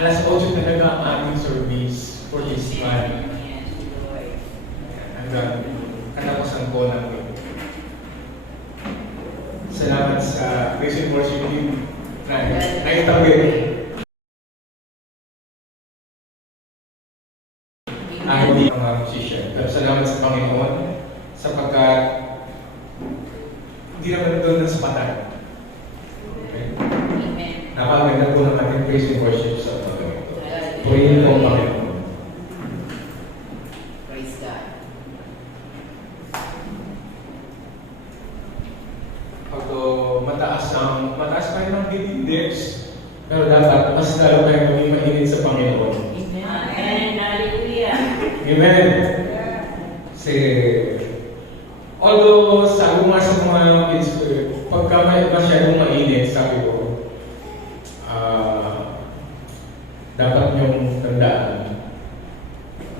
Alas 8 talaga ang ating service for this month. Hanggang katapusan ko ng week. Salamat sa Praise and Worship team na naitawid. Hindi ang mga musician. Pero salamat sa Panginoon sapagkat hindi naman doon ng sapatan. Okay? Napakaganda po ng ating praise and worship sa Panginoon. Purihin po ang Panginoon. Praise God. Although mataas tayo ng index, pero dapat mas lalo tayo maging mainit sa Panginoon. Amen. Hallelujah. Amen. Kasi, although sabi nga sa mga kids ko, pagka masyadong mainit, sabi ko, dapat niyong tandaan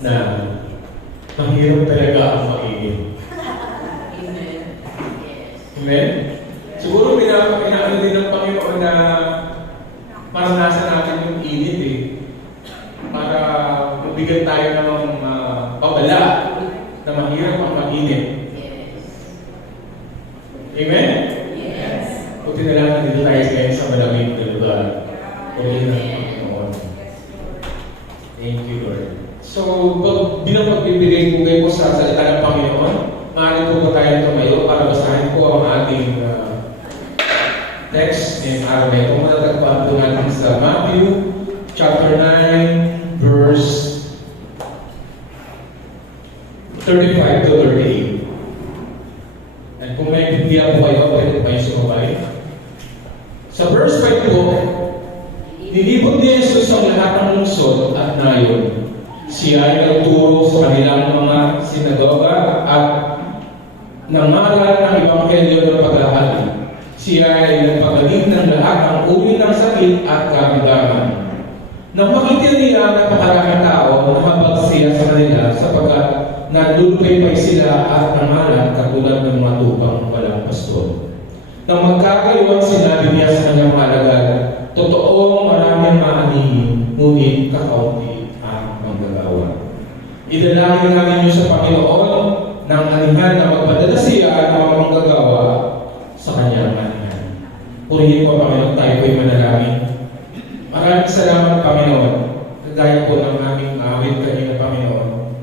na mahirap talaga ang mainit. Amen. Yes. Amen? Siguro pinaano din ng Panginoon na maranasan natin yung init para mabigyan tayo ng babala na mahirap ang mainit. Yes. Amen? Yes. Buti na lang nandito tayo ngayon sa malamig na lugar. Purihin ng Panginoon. Thank you, Lord. So, bilang pagbibigay ko kayo sa salita ng Panginoon, maaari po ba tayo tumayo para basahin po ang ating text ngayong araw na ito. Matatagpuan po natin sa Matthew chapter 9, verse 35 to 38. And kung may Biblia po kayo, pwede po kayo sumabay. Sa verse 5 po, nilibot ni Jesus ang lahat ng lungsod at nayon. Siya ay nagturo sa kanilang mga sinagoga at nangaral ng Ebanghelyo ng paghahari. Siya ay nagpagaling ng lahat ng uri ng sakit at karamdaman. Nang makita nila ang napakaraming tao, nahabag siya sa kanila sapagkat nalulupay sila at nangalan katulad ng mga tupang walang pastor. Nang magkagayuan, sinabi niya sa kanyang mga alagad, totoong maraming maanihin, ngunit kakaunti ang manggagawa. Idalangin namin niyo sa Panginoon ng anihan na magpadala siya ng mga manggagawa sa kanyang anihan. Purihin po, Panginoon, tayo po'y manalangin. Maraming salamat, Panginoon. Kagaya po ng aming awit kanina, Panginoon.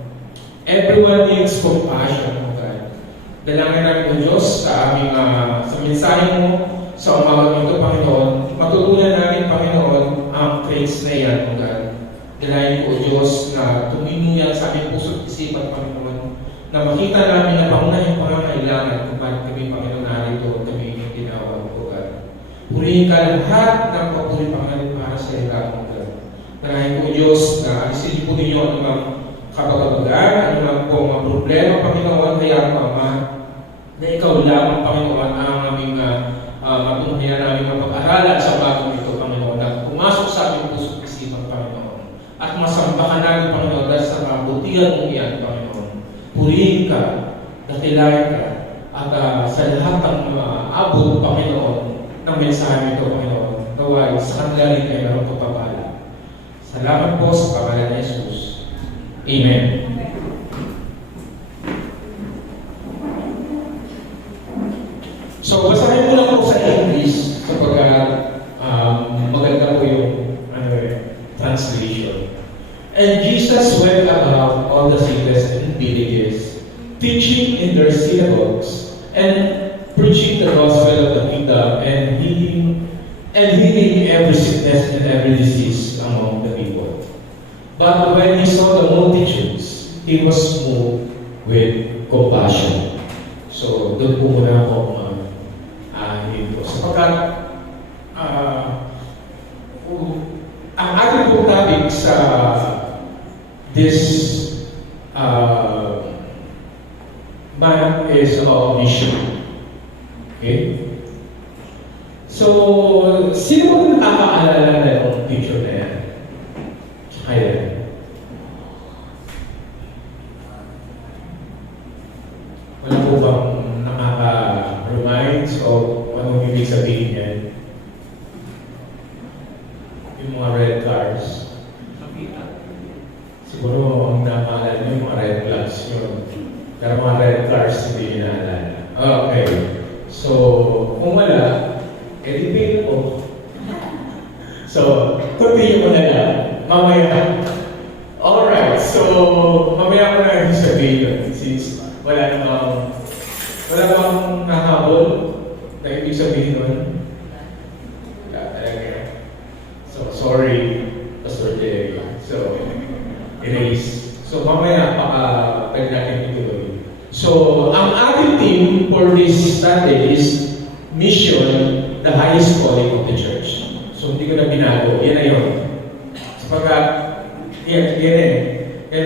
Everyone needs compassion, O God. Dalangin namin, O Diyos, sa aming sa mensahe mo, sa umagang ito, Panginoon. Matutunan namin, Panginoon, ang traits na yan, O God. Dalangin po, O Diyos, na tumino yan sa aming puso't isipan, Panginoon, na makita namin na pangunahing pangangailangan kung bakit kami, Panginoon, narito at kami inyong tinawag, O God. Purihin ka lahat ng papuri, Panginoon, para sa ilang, O God. Dalangin po, O Diyos, na alisin po ninyo ang mga kapagagalan, ano lang po mga problema, Panginoon, kaya Ama, na ikaw lamang, Panginoon, ang aming matunghayan namin mapag-aralan sa bagong ito, Panginoon, at pumasok sa aming puso't isipan, Panginoon. At masambahan namin, Panginoon, dahil sa kabutihan mong iyan, Panginoon. Purihin ka, dakilain ka, at sa lahat ng abot, Panginoon, ng mensahe nito, Panginoon, naway sa kanila rin kayo ng pagpapala. Salamat po sa pangalan ni Jesus. Amen. So, basahin mo lang po sa English sapagkat maganda po yung translation. And Jesus went about all the cities and villages, teaching in their synagogues, and preaching the gospel of the kingdom, and healing every sickness and every disease among the people. But when he saw the multitudes, he was moved with compassion. So, doon po muna ako dito. Sapagkat ang ating pong topic sa this month is of mission. Okay? So, sino ba nakakaalala na yung picture na yan? Ayan. Wala po bang nakaka-reminds o anong ibig sabihin yan? yung mga red cars. Siguro ang naalala nyo yung mga red flags yun. Pero mga red cars hindi nyo naalala. Okay. So, kung wala, edi pay ko. So, continue mo na lang. Mamaya. Alright, so, mamaya ko na yung sabihin yun. Since wala bang nahabol na ibig sabihin nun? Wala talaga. So, sorry, Pastor Jerry. So, erase. So, mamaya, pwede natin ituloy. So, ang ating team for this Sunday is mission, the highest calling of the church. So, hindi ko na binago. Yan na yun. Sapagkat, yan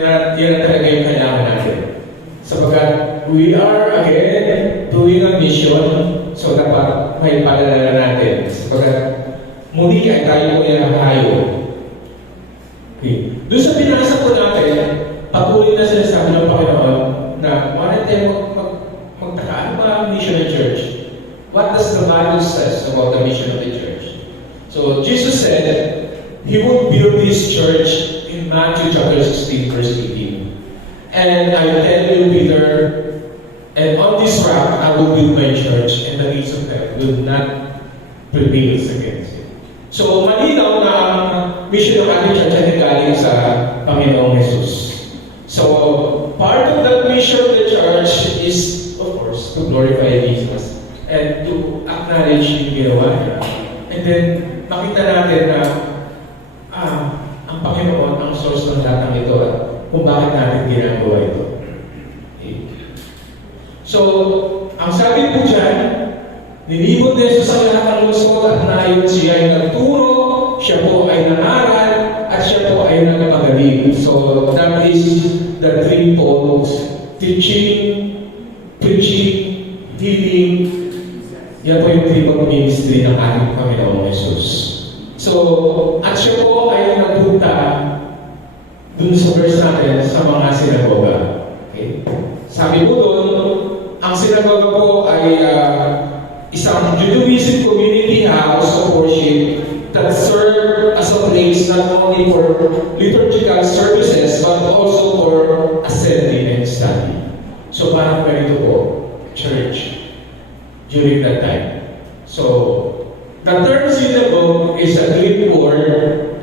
na talaga yung kailangan natin. Sapagkat, we are again doing a mission, so dapat may paalala natin. Sapagkat, muli ay tayo hayo. Okay. Doon sa binasa po natin, patuloy na sinasabi ng Panginoon na wanted tayo magtaka, ano ba ang mission ng church? What does the Bible says about the mission of the church? So, Jesus said, He would build this church in Matthew chapter 16, verse 18. And I will tell you, Peter, and on this rock I will build my church, and the gates of hell will not prevail against it. So, malinaw na ang mission ng ating church ay galing sa Panginoong Jesus. So, part of that mission of the church is, of course, to glorify Jesus and to acknowledge yung ginawa niya. And then, makita natin na ang Panginoon ang source ng lahat ng ito at kung bakit natin ginagawa ito. Okay. So, ang sabi po dyan, nilibot na Jesus ang lahat ng lungsod at nayon siya ay nagturo, siya po ay nangaral, at siya po ay nagpagaling. So, that is the threefold: teaching, preaching, healing. Yan po yung threefold ministry ng ating Panginoong Jesus. So, at siya po ay nagpunta dun sa verse natin sa mga sinagoga. Okay? Sabi po doon, ang sinagoga po ay isang Judaism community house of worship that served as a place not only for liturgical services but also for assembly and study. So parang ganito po, church during that time. So, the term synagogue is a Greek word,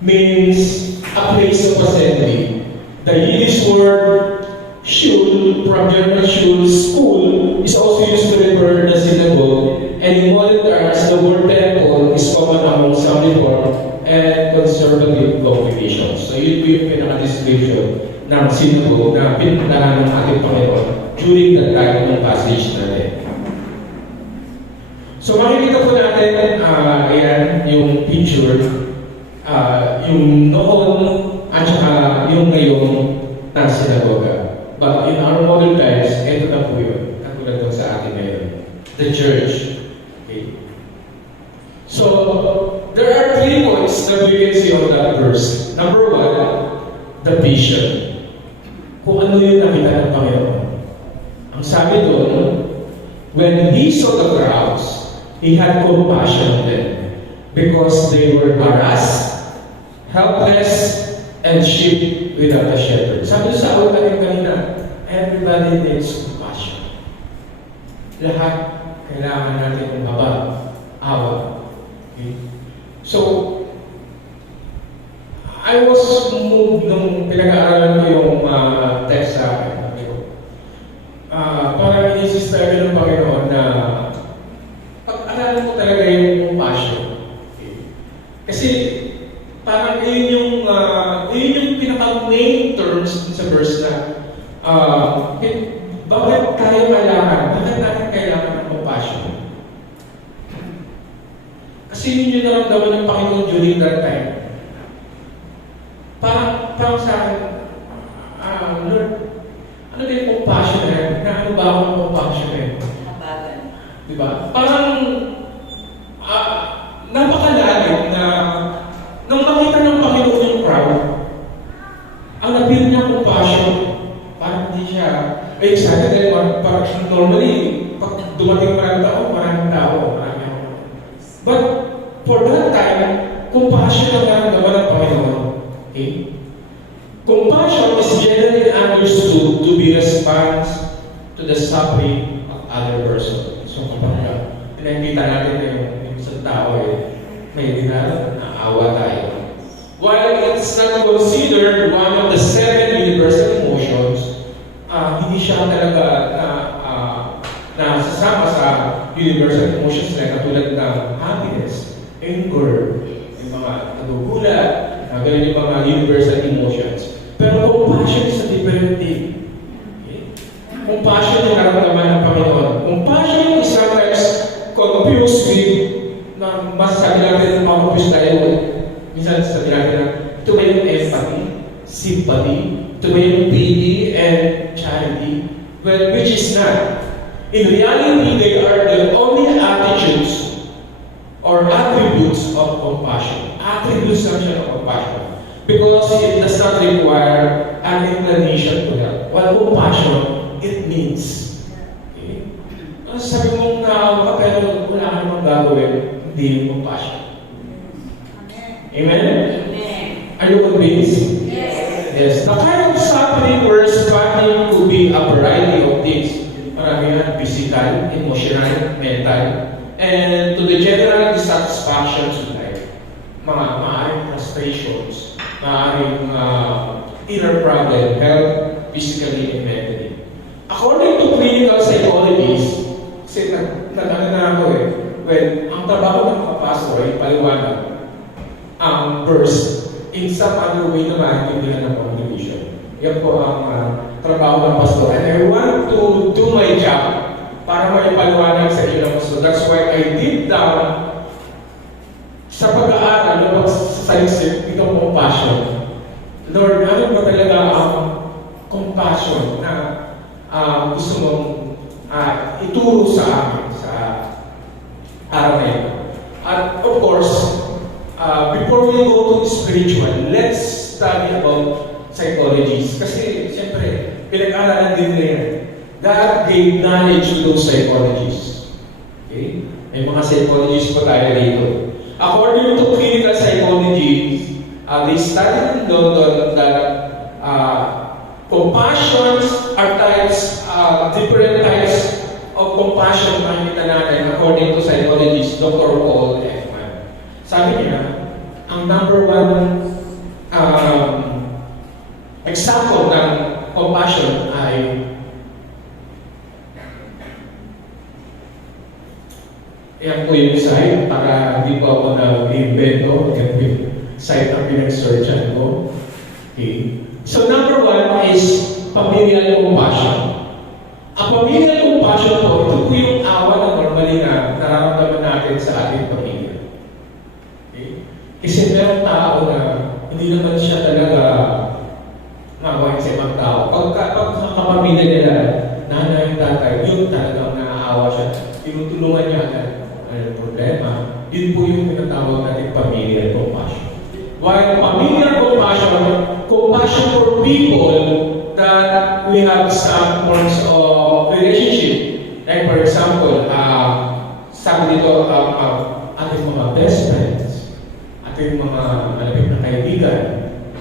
means a place of assembly. The Yiddish word shul, from German shul, school, is also used to refer to the synagogue. And in modern terms, the word temple is common among some Reform and conservative congregations. So yun po yung pinaka-description ng synagogue na pinuntahan ng ating Panginoon during the time ng passage natin. So makikita po natin, ayan, yung picture, yung noon at saka yung ngayon ng sinagoga. But in our modern times, ito na po yun. Katulad doon sa atin ngayon. The church. Okay. So, there are 3 points that we can see on that verse. Number 1, the vision. Kung ano yung nakita ng Panginoon. Ang sabi doon, when He saw the crowds, He had compassion on them because they were harassed, helpless, and sheep without a shepherd. Sabi sa awal natin kanina, everybody needs compassion. Lahat kailangan natin ng awa. Okay? So, I was moved nung pinag-aaralan ko yung text sa akin. Parang inisist tayo ng Panginoon na pag-aralan mo talaga yung compassion. Okay? Kasi parang yun yung pinaka-main terms sa verse na bakit tayo kailangan? Bakit natin kailangan ng compassion? Kasi yun yung naramdaman ng Panginoon during that time. Parang sa akin, Lord, ano din compassion na ano ba akong compassion Diba? Parang napakalalim na nung makita ng Panginoon yung crowd, ang nabili niya compassion, parang hindi siya excited dahil normally, pag dumating maraming tao. But for that time, compassion ang naramdaman ng Panginoon. Okay? Compassion is generally understood to be response to the suffering of other person. So kapag pinakita natin na yung isang tao may naawa tayo. While it's not considered one of the 7 universal emotions, hindi siya talaga nasasama sa universal emotions na katulad ng happiness, anger, yung mga nagugulat, ganun yung mga universal emotions. Pero compassion is a different thing. Okay? Compassion yung nararamdaman ng Panginoon. Compassion is sometimes confused with, masasabi natin, confused tayo. Minsan sabi natin na, ito ba yung empathy, sympathy, ito ba yung pity and charity? Well, which is not. In reality, they are the only attitudes or attributes of compassion. Attributes lang siya ng compassion. Because it does not require an inclination to help. While compassion, it means. Okay? Sabi mong naawa ka pero wala ka namang gagawin, hindi yung compassion. Amen? Amen. Are you convinced? Yes. Yes. The kind of suffering we're responding could be a variety of things. Marami yan, physical, emotional, mental, and to the general dissatisfactions in life. Mga maaaring frustrations, maaaring inner problem, health, physically and mentally. According to clinical psychologists, kasi nag-ano na ako when ang trabaho ng mga pastor ay paliwanag ang verse, in some other way naman, hindi na ng contribution. Yan po ang trabaho ng pastor. And I want to do my job para maipaliwanag sa inyo ng pastor. That's why I did down sa pag-aaral ng pagsasalisip itong compassion. Lord, ano ba talaga ang compassion na gusto mong ituro sa amin sa araw na ito? At of course, before we go to spiritual, let's study about psychologies. Kasi, siyempre, pinag-aralan din nila yan. God gave knowledge to those psychologists. Okay? May mga psychologists po tayo dito. According to clinical psychology, they studied in London that compassions are types, different types of compassion makikita natin according to psychologist Dr. Paul Ekman. Sabi niya, ang number one example ng compassion ay yan po yung site para hindi po ako na-invento. Yan po yung site ang pinag-searchan ko. Okay. So number one is familial compassion. Ang familial compassion po, ito po yung awa na normally na nararamdaman natin sa ating pamilya. Okay. Kasi merong tao na hindi naman siya talaga maawain sa ibang tao. Pag kapamilya nila, nanay, tatay, yun talagang naaawa siya. Tinutulungan niya agad. Ano problema? Yun po yung pinatawag natin familial compassion. While familial compassion for people that we have some forms of relationship. Like for example, sabi dito, ating mga best friends, ating mga malapit na kaibigan,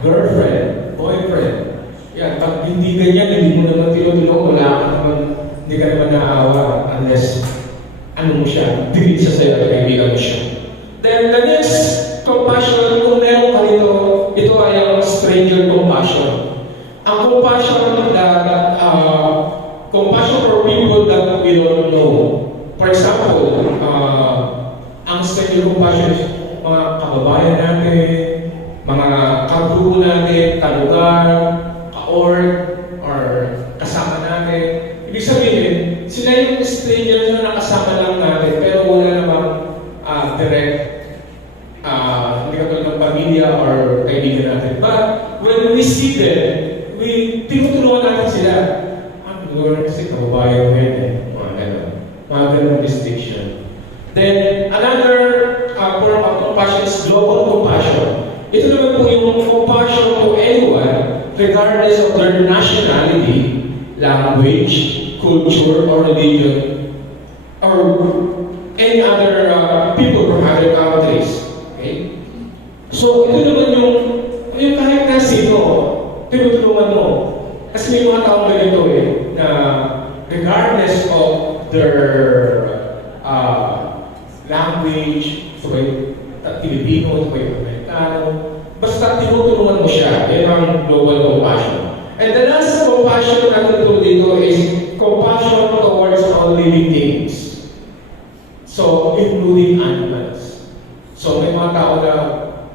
girlfriend, boyfriend. Yan, pag hindi ganyan, hindi mo naman tinutulong, wala ka naman, hindi ka naman naawa unless ano mo siya, dili siya sa'yo at kaibigan mo siya. Then the next compassion, kung meron ka nito, ito ay ang stranger compassion. Ang compassion that, compassion for people that we don't know. For example, ang stranger compassion is mga kababayan natin, mga kagrupo natin, kalugar, ka-org, or kasama natin. Ibig sabihin, sila yung stranger na nakasama lang natin, pero wala namang direct, hindi katulad ng pamilya or kaibigan natin. But when we see them, tinutulungan natin sila. Lord, kasi kababayan mo yun mga gano'n. Mga gano'n distinction. Then, another form of compassion is global compassion. Ito naman po yung compassion to anyone regardless of their nationality, language, culture, or religion, or any other people from other countries. Pilipino, ito ba yung Amerikano. Basta tinutulungan mo siya. Yan ang global compassion. And the last compassion na tutulong dito is compassion towards all living things. So, including animals. So, may mga tao na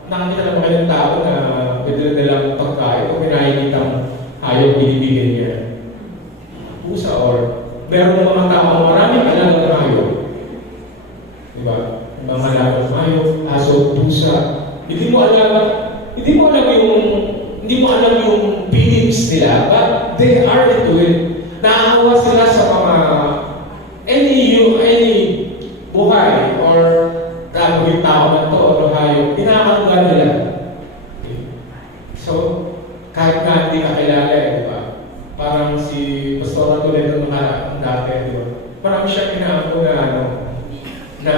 nakakita naman kayo ng tao na pwede nilang pagkain o pinahihitang ayaw binibigyan niya. Pusa or meron mga tao maraming alagang hayop. Diba? Mga alagang hayop, aso, pusa. Hindi mo alam yung feelings nila, but they are into it. Naawa sila sa mga any buhay or yung tao na to o hayop, pinakakagawa nila. So, kahit na hindi ka kilala di ba? Parang si Pastora Toledo nung dati, di ba? Parang siya pinako na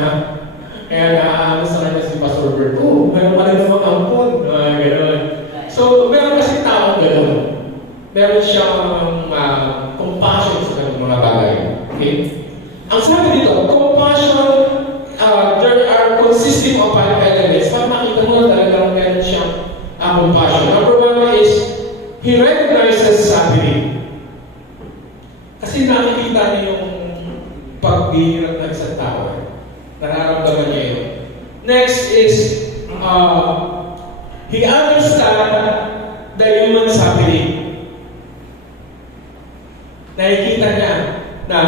kaya naaano sa kanya si Pastor Bert, mayroon pa rin namang ampon, gano'n. So, meron kasi taong gano'n. Meron siyang compassion sa kanyang mga bagay. Okay? Ang sabi dito, compassion, there are consisting of 5 elements. Para makita mo na talagang meron siyang compassion. Number 1 is, he recognizes suffering. Kasi nakikita niya yung paghihirap ng isang tao. Nararamdaman niya yun. Next is, he understands the human suffering. Nakikita niya na,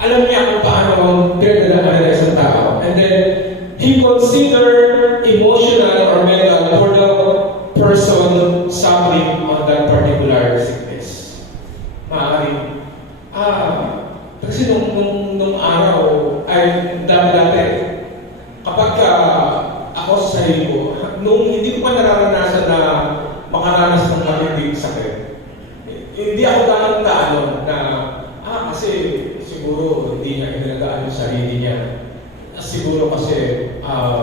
alam niya kung paano pinagdadaanan ng isang tao. And then, he consider emotional or mental for the person suffering on that particular sickness. Maaaring, kasi nung araw, ay dati, kapag ako sa sarili ko, nung hindi ko pa nararanasan na makaranas ng matinding sakit, hindi ako ganun na, kasi siguro hindi niya inalagaan yung sarili niya. Siguro kasi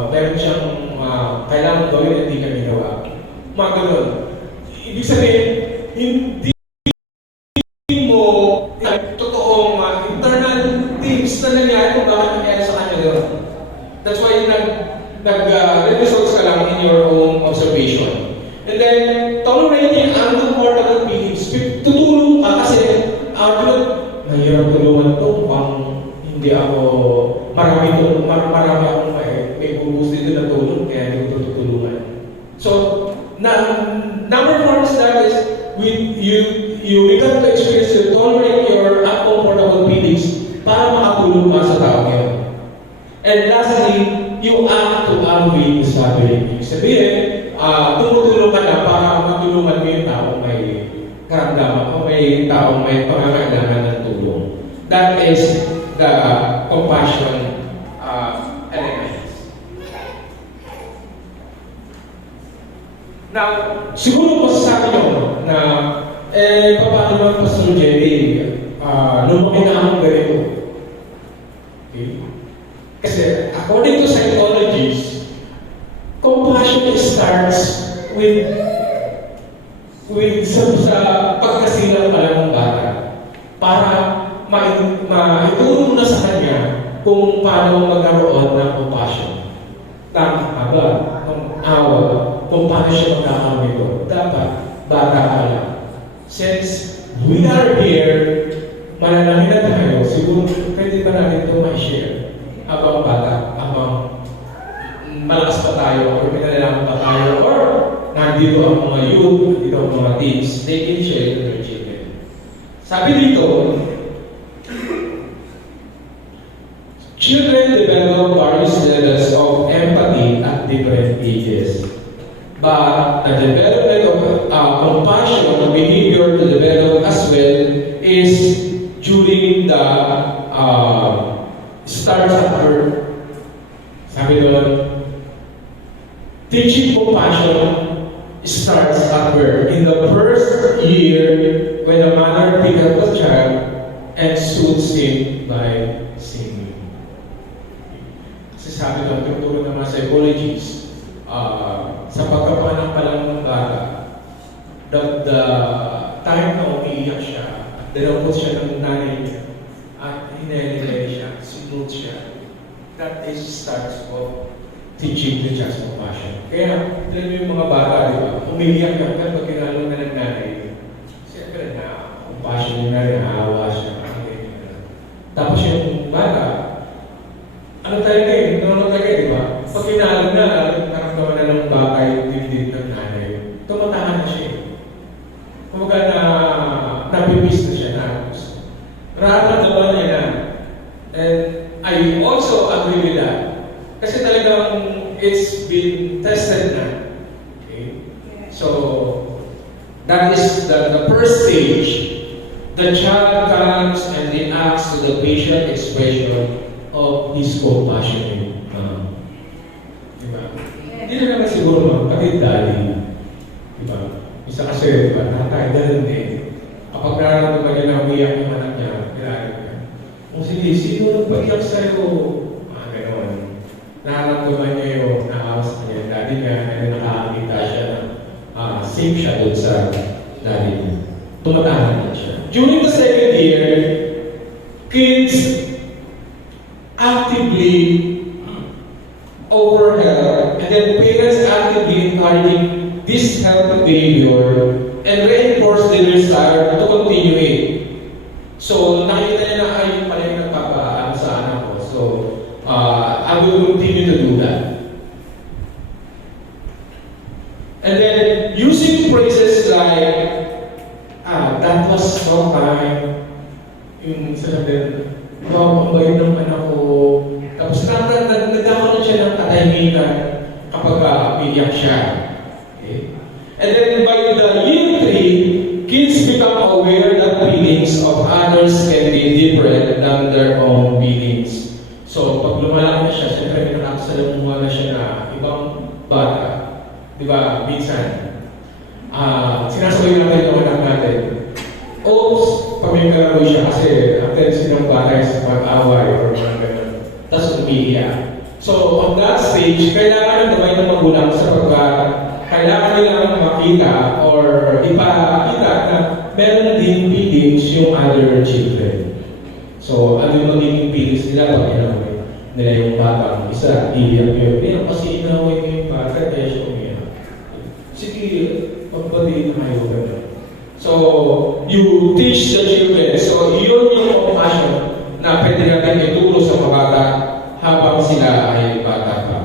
meron siyang kailangan gawin na hindi niya ginawa. Mga ganun. Ibig sabihin, hindi mo totoong internal things na nangyari kung bakit nangyari sa kanya doon. That's why nag-results ka lang in your own observation. And then, tolerating uncomfortable feelings. Tutulong ka kasi, mahirap tulungan to, hindi ako, marami akong may bubus dito na tulong, kaya hindi ko tutulungan. So, number 4 is that is, you become to experience to tolerate your uncomfortable feelings para makatulong ka sa tao yun. And lastly, you act to alleviate the suffering. Sabihin, tumutulong ka na para matulungan mo yung taong may karamdaman o may taong may pangangailangan ng tulong. That is the compassion element. Now, siguro masasabi nyo na paano naman Pastor Jerry, lumaki na akong ganito. Okay? Kasi according to psychologists, compassion starts with sa pagkasilang pa lang ng bata para maituro na sa kanya kung paano magkaroon ng compassion. Ng awa, kung paano siya magkakamit ito. Dapat, bata ka lang. Since we are here, malalaki na tayo, siguro pwede ba natin ito ma-share? Abang bata, abang malakas pa tayo, or pinalalaman pa tayo, or nandito ang mga youth, nandito ang mga teens, they can share with their children. Sabi dito, children develop various levels of empathy at different ages. But the development of compassion and behavior to develop as well is during the starts at birth. Sabi doon, teaching compassion starts at birth. In the first year, when the mother picks up the child and soothes him by singing. Kasi sabi doon, tuturo ng mga psychologists, sa pagkapanang pa lang ng bata, the time na umiiyak siya, dalawot siya ng nanay niya, at hinahilay siya, sinunod siya. That is starts of teaching children has compassion. Kaya, alam mo yung mga bata, di ba? Umiiyak ka pag kinalong na ng nanay. Siyempre na, compassion yung nanay, naawa siya. Tapos yung bata, ano talaga eh, nanonood talaga di ba? Pag kinalong na, naramdaman na ng bata yung dibdib ng nanay. Tumatahan na siya eh. Kumbaga na, napipis na siya na. Nararamdaman niya na. And I also agree with that. Kasi talagang it's been tested na. Okay? So, that is the first stage. The child comes and they ask to the patient expression of his compassion. Diba? Hindi na naman siguro kapit dali. Diba? Isa kasi, diba? Tatay, ganun din. Kapag nararamdaman niya na umiyak yung anak niya, kailangan niya. Kung sige, sino nagpaiyak sa'yo? Gano'n. Nararamdaman niya yung nakawas sa kanya, daddy niya, and nakakakita siya na safe siya doon sa daddy niya. Tumatahan na siya. During the second year, kids actively offer help, and then parents actively encouraging this healthy behavior and reinforce their desire to continue it. So, nakikita niya na ay pala yung nagpapaan sa anak ko. So, I will continue to do that. And then, using phrases like, that was so kind. Yung sasabihin, wow, ang bayad ng anak ko. Tapos nagkakaroon siya ng katahimikan kapag umiyak siya. Okay? And then by the year 3, kids become aware that feelings of others can be different than their own feelings. So, pag lumalaki siya, siyempre may nakakasalamuha na siya na ibang bata. Di ba? Minsan, sinasabi natin yung anak natin, oops, pamilya siya kasi attention ng bata sa pag-away or mga ganun. Tapos umiiyak. So, on that stage, kailangan ng gabay ng magulang sa kailangan nilang makita or ipakita na meron din feelings yung other children. So, ano yung magiging feelings nila pag inaway nila yung bata? Isa, iiyak yun. Pero kasi inaway ko yung bata, kaya siya umiyak. Sige, pagpaliin na kayo ganun. So, you teach the children. So, yun yung compassion na pwede natin ituro sa mga bata habang sila ay bata pa.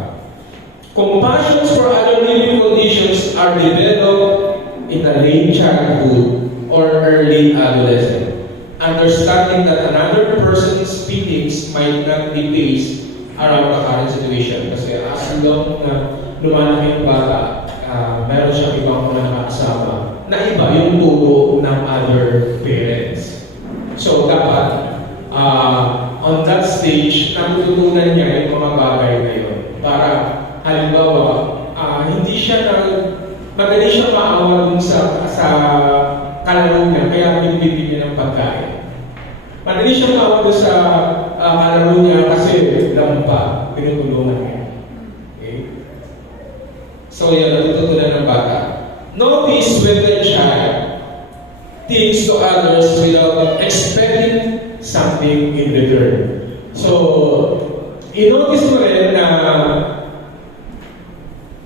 Compassions for other living conditions are developed in the late childhood or early adolescence. Understanding that another person's feelings might not be based around the current situation. Kasi as long na lumalaki yung bata, meron siyang ibang mga nakakasama na iba yung turo ng other parents. So, dapat, on that stage, natutunan niya yung mga bagay na yun. Para, halimbawa, hindi siya madali siya maawa dun sa kalaro niya, kaya binibigyan niya ng pagkain. Madali siya maawa dun sa kalaro niya kasi lampa, pinutulungan niya. Okay? So, yan, natutunan ng bata. Notice when the child thinks to others without expecting something in return. So, i-notice mo rin na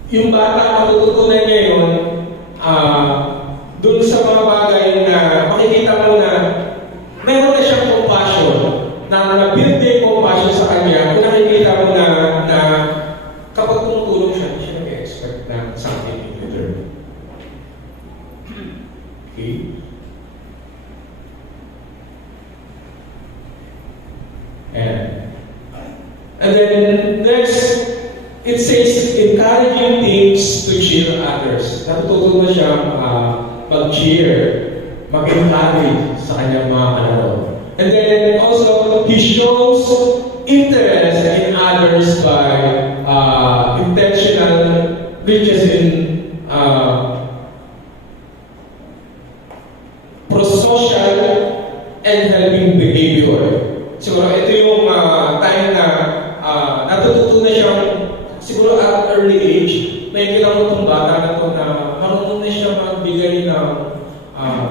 yung bata, matututunan niya yun dun sa mga bagay na makikita mo na meron na siyang compassion, na na-build din compassion sa kanya, kung nakikita mo na kapag tumutulong siya, hindi siya nag-expect na something in return. Okay? And then next, it says encouraging things to cheer others. Natututo na siya mag-cheer, mag-encourage sa kanyang mga kalaro. And then also, he shows interest in others by intentional riches in pro-social and helping behavior. Siguro ito yung time na natututunan siyang, siguro at early age, may kita mo itong bata na ito na marunong na siya magbigay ng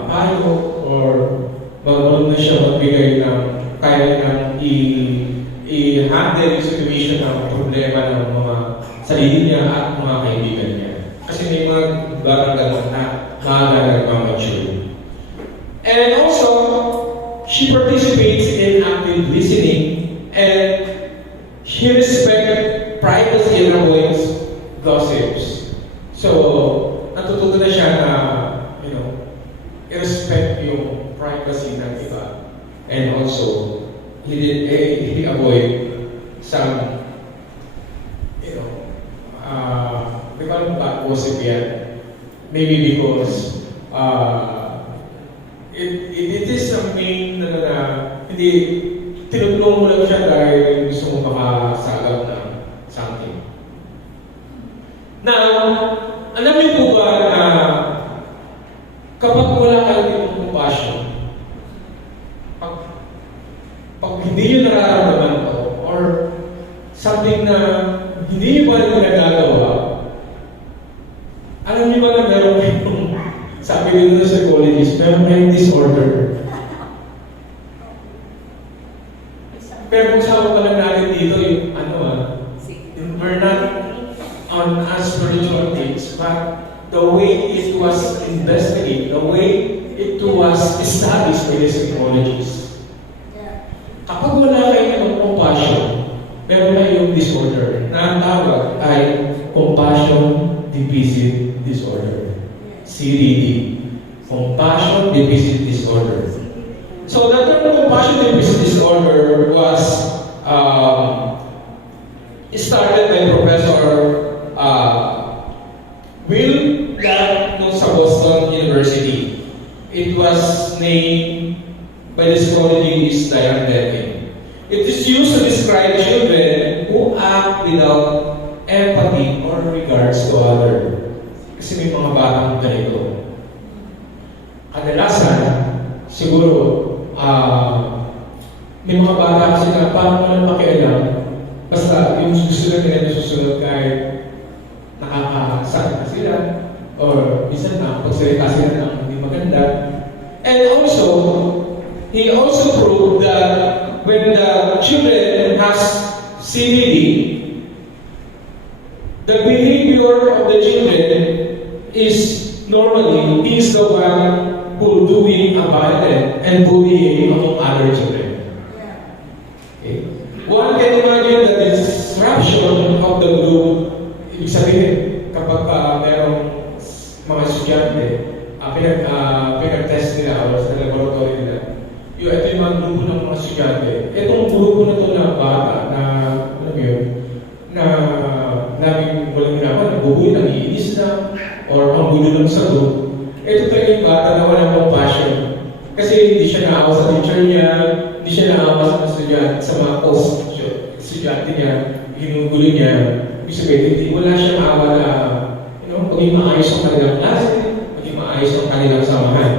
payo or marunong na siya magbigay ng kaya ng i-handle yung situation ng problema ng mga sarili niya at mga kaibigan niya. Kasi may mga bagang gano'n na maaga na nagmamature. And also, she participates in active listening and she respects privacy and avoids gossips. So, natututo na siya na, i-respect yung privacy ng iba. And also, he avoid some, di ba nung gossip yan? Maybe because, it is something na hindi, tinutulong mo lang siya dahil gusto mo makasagap ng something. Now, alam niyo po ba na kapag wala kayong itong compassion, pag hindi nyo nararamdaman to, or something na hindi nyo pa rin nagagawa, alam niyo ba na meron kayong, sabi nyo na sa psychologist, meron kayong disorder. Pero kung sama pa lang natin dito, yung we're not on spiritual things, but the way it was investigated, the way it was established by the psychologists. Kapag wala kayo ng compassion, meron kayong disorder na ang tawag ay compassion deficit disorder. CDD. Compassion deficit disorder. So the term compassion deficit disorder was started by Professor Will Gant sa Boston University. It was named by the psychologist Diane Devin. It is used to describe children who act without empathy or regards to others. Kasi may mga batang ganito. Kadalasan, siguro, may mga bata kasi na parang walang pakialam. Basta yung susunod nila susunod kahit nakakasakit na sila or minsan na pagsalita sila ng hindi maganda. And also, he also proved that when the children has CBD, the behavior of the children is normally is the one who doing a violent and bullying among other children. Okay? One can imagine that the disruption of the group, ibig sabihin, kapag merong mga estudyante, pinag-test nila o sa laboratory nila, ito yung mga grupo ng mga estudyante, itong grupo na ito na bata na, alam yun, na laging walang hirapan, nabubuhay, nag-iinis na, or ang gulo lang sa group, ito talaga yung bata na walang compassion. Kasi hindi siya naawa sa teacher niya, hindi siya naawa sa estudyante, sa mga estudyante niya, ginugulo niya. Ibig sabihin, wala siya naawa na, maging maayos ang kanilang klase, maging maayos ang kanilang samahan.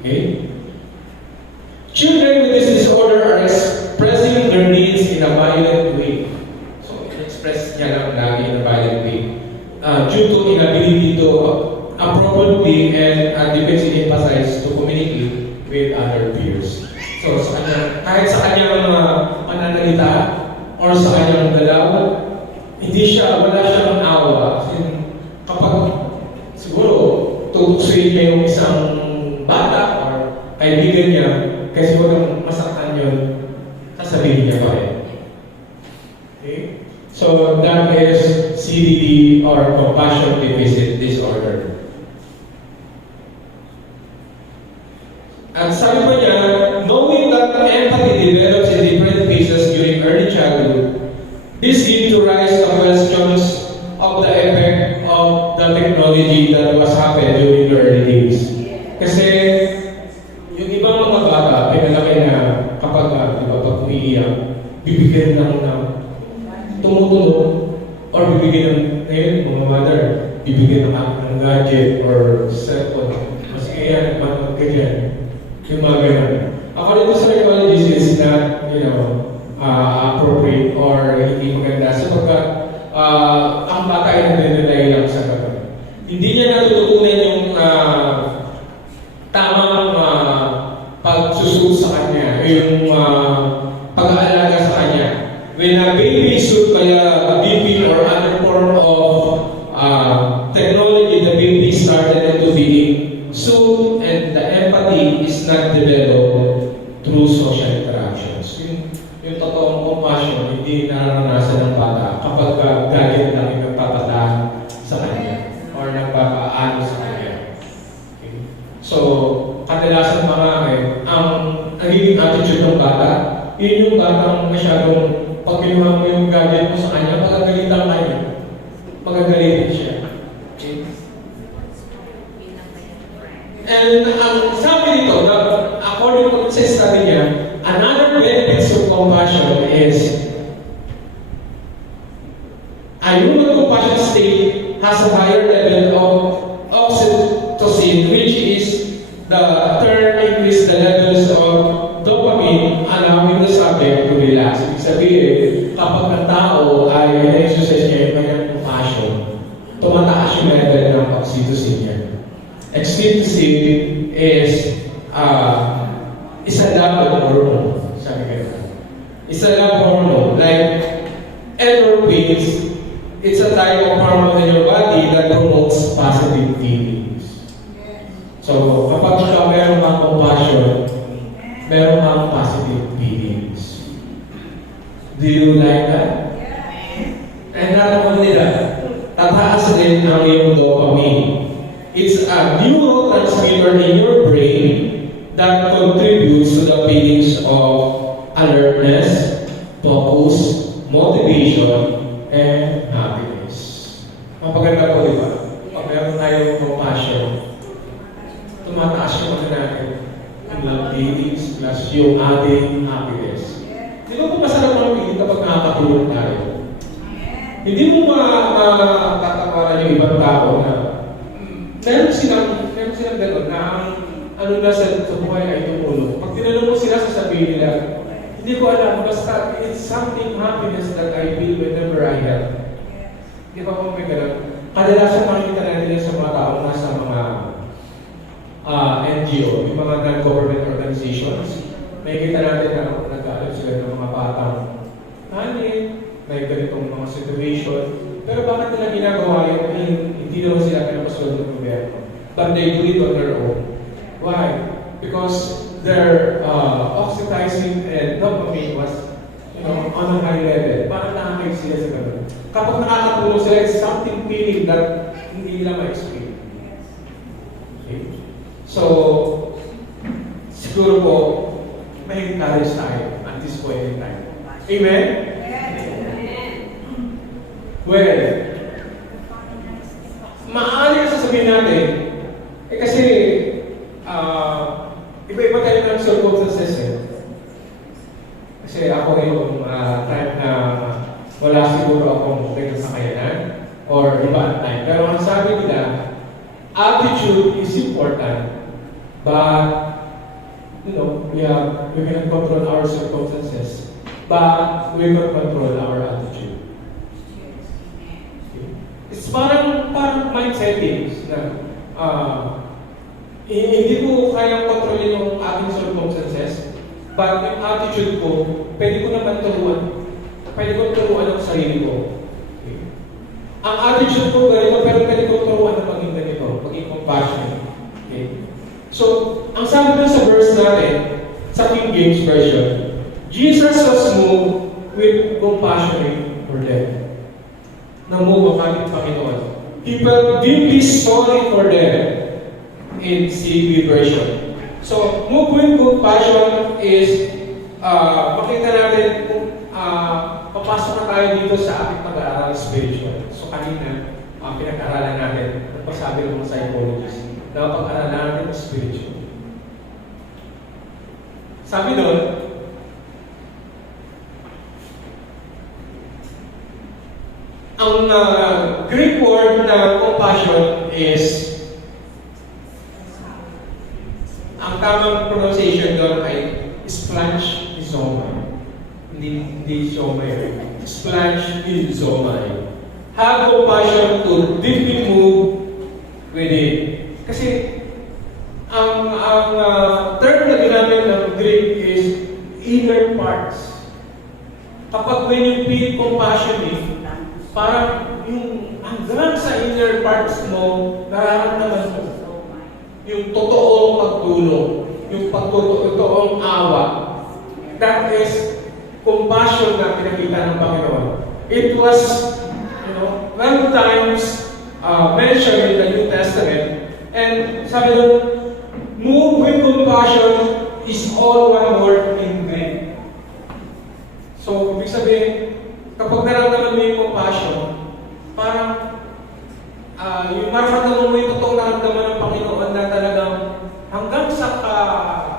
Okay? Children with this disorder are expressing their needs in a violent way. So, express niya lang lagi in a violent way. Due to inability to appropriately and defensively emphasize to communicate with other peers. So, sa kanya, kahit sa kanyang pananalita or sa kanyang galaw, wala siyang awa. Kapag siguro tutusuin niya yung isang bata or kaibigan niya, kasi walang masaktan yun, sasabihin niya pa rin. Okay? So, that is CDD or compassion deficit disorder. At sabi pa niya, knowing that empathy develops in different phases during early childhood, this gives to rise to questions of the effect of the technology that was happened during the early days. Kasi yung ibang mga bata, pinalaki na kapag pag umiiyak, bibigyan lang ng tumutulong or bibigyan ng mga mother, bibigyan ng gadget or cellphone. Mas kaya nagpanood ka dyan. Yung mga ganun. According to psychologists, it's not, appropriate or hindi maganda sapagkat ang bata ay nagre-rely lang sa ganun. Hindi niya natututunan yung tamang pagsusuot sa kanya, yung pag-aalaga sa kanya. When a baby should by a BP or other form din siya. Okay? And ang sabi dito, na according to sa study niya, another benefits of compassion is a human compassion state has a higher level of oxytocin, which is the term increase the levels of dopamine, allowing the subject to relax. Ibig sabihin, kapag ang tao ay exercise niya yung kanyang compassion, tumataas yung level ng oxytocin niya. Oxytocin is a love hormone. Sabi ko. It's a love hormone. Like endorphins, it's a type of hormone in your body that promotes positive feelings. So, kapag meron kang compassion, meron kang positive feelings. Do you like that? And natin nila, tataas din ang iyong dopamine. It's a neurotransmitter in your brain that contributes to the feelings of alertness, focus, motivation, and happiness. Mapaganda po, di ba? Pag meron tayong compassion, tumataas yung ano natin, yung love feelings plus yung ating happiness. Di ba po masarap ang feeling kapag nakakatulong tayo? Hindi mo matatawaran yung ibang tao na meron silang gano'n na ang ano na sa buhay ay tumulong. Pag tinanong mo sila, sasabihin nila, hindi ko alam, basta it's something happiness that I feel whenever I help. Di ba po may gano'n? Kadalasan makikita natin yan sa mga taong nasa mga NGO, yung mga non-government organizations. May kita natin na nag-aalap sila ng mga batang may ganitong mga situation. Pero bakit nila ginagawa yun? Hindi naman sila pinapasunod ng gobyerno. But they do it on their own. Why? Because their oxytocin and dopamine was on a high level. Parang nakakaig sila sa ganun. Kapag nakakatulong sila, it's something feeling that hindi nila ma-explain. Okay? So, siguro po, may encourage tayo at this point in time. Amen? Well, maaari na sasabihin natin, kasi iba-iba tayo ng circumstances eh. Kasi ako yung time na wala siguro akong ganyan sa kakayanan or iba at time. Pero ang sabi nila, attitude is important, but we can control our circumstances, but we can control our attitude. It's parang mind settings na hindi ko kayang kontrolin yung aking circumstances, but yung attitude ko, pwede ko naman turuan. Pwede ko turuan ang sarili ko. Okay. Ang attitude ko ganito, pero pwede ko turuan na maging ganito, maging compassionate. Okay. So, ang sabi na sa verse natin, sa King James Version, Jesus was moved with compassion for them. Namove ang ating Panginoon. He felt deeply sorry for them in CB version. So, move with compassion is makita natin kung papasok na tayo dito sa ating pag-aaral spiritual. So, kanina, pinag-aralan natin, nagpasabi ng mga psychologists, na pag-aralan natin spiritual. Sabi doon, ang Greek word na compassion is, ang tamang pronunciation doon ay splanchizomai. Hindi zomai. Splanchizomai. Have compassion to deeply move with it. Kasi ang term na ginamit ng Greek is inner parts. Kapag when you feel compassionate, parang yung hanggang sa inner parts mo, nararamdaman mo yung totoong pagtulong, yung totoong awa. That is compassion na pinakita ng Panginoon. It was, 12 times mentioned in the New Testament. And sabi doon, move with compassion is all one word in Greek. So, ibig sabihin, kapag naramdaman mo yung compassion, parang yung mararamdaman mo yung totoong naramdaman ng Panginoon na talagang hanggang sa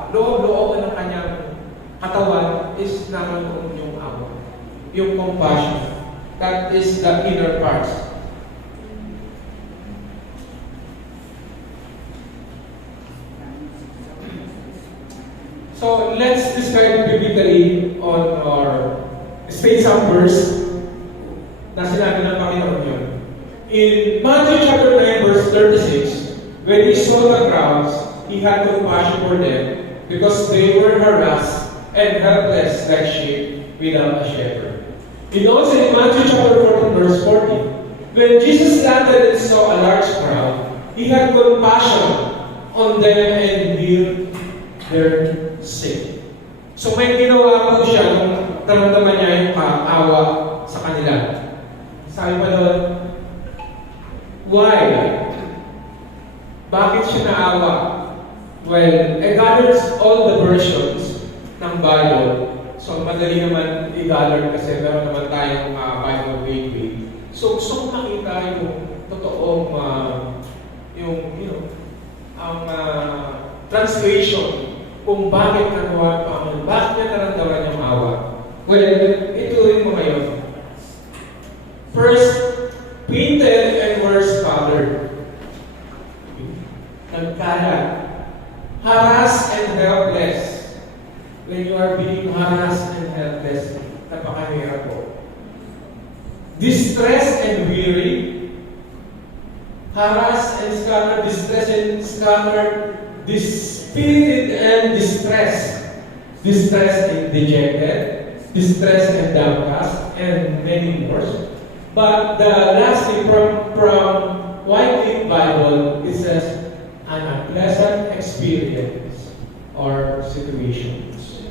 loob-loob ng kanyang katawan is naroon yung awa, yung compassion. That is the inner parts. So let's describe biblically on our state some verse na sinabi ng Panginoon yun. In Matthew chapter 9 verse 36, when he saw the crowds, he had compassion for them because they were harassed and helpless like sheep without a shepherd. And also in Matthew chapter 14 verse 40, when Jesus landed and saw a large crowd, he had compassion on them and healed their sick. So may ginawa po siya nung taramdaman niya yung awa sa kanila. Sabi pa doon, why? Bakit siya naawa? Well, I gathered all the versions ng Bible. So madali naman i-gather kasi meron naman tayong Bible gateway. So gusto ko makita yung totoong translation kung bakit nagawa pa ang bakit niya naramdaman yung awa. Well, ito rin mo ngayon. First, painted and worse father. Nagkalat. Harassed and helpless. When you are being harassed and helpless, napakahirap po. Distressed and weary. Harassed and scattered, distressed and scattered, dispirited and distressed. Distressed and dejected, distressed and downcast, and many more. But the last thing from White Ink Bible, it says, an unpleasant experience or situations.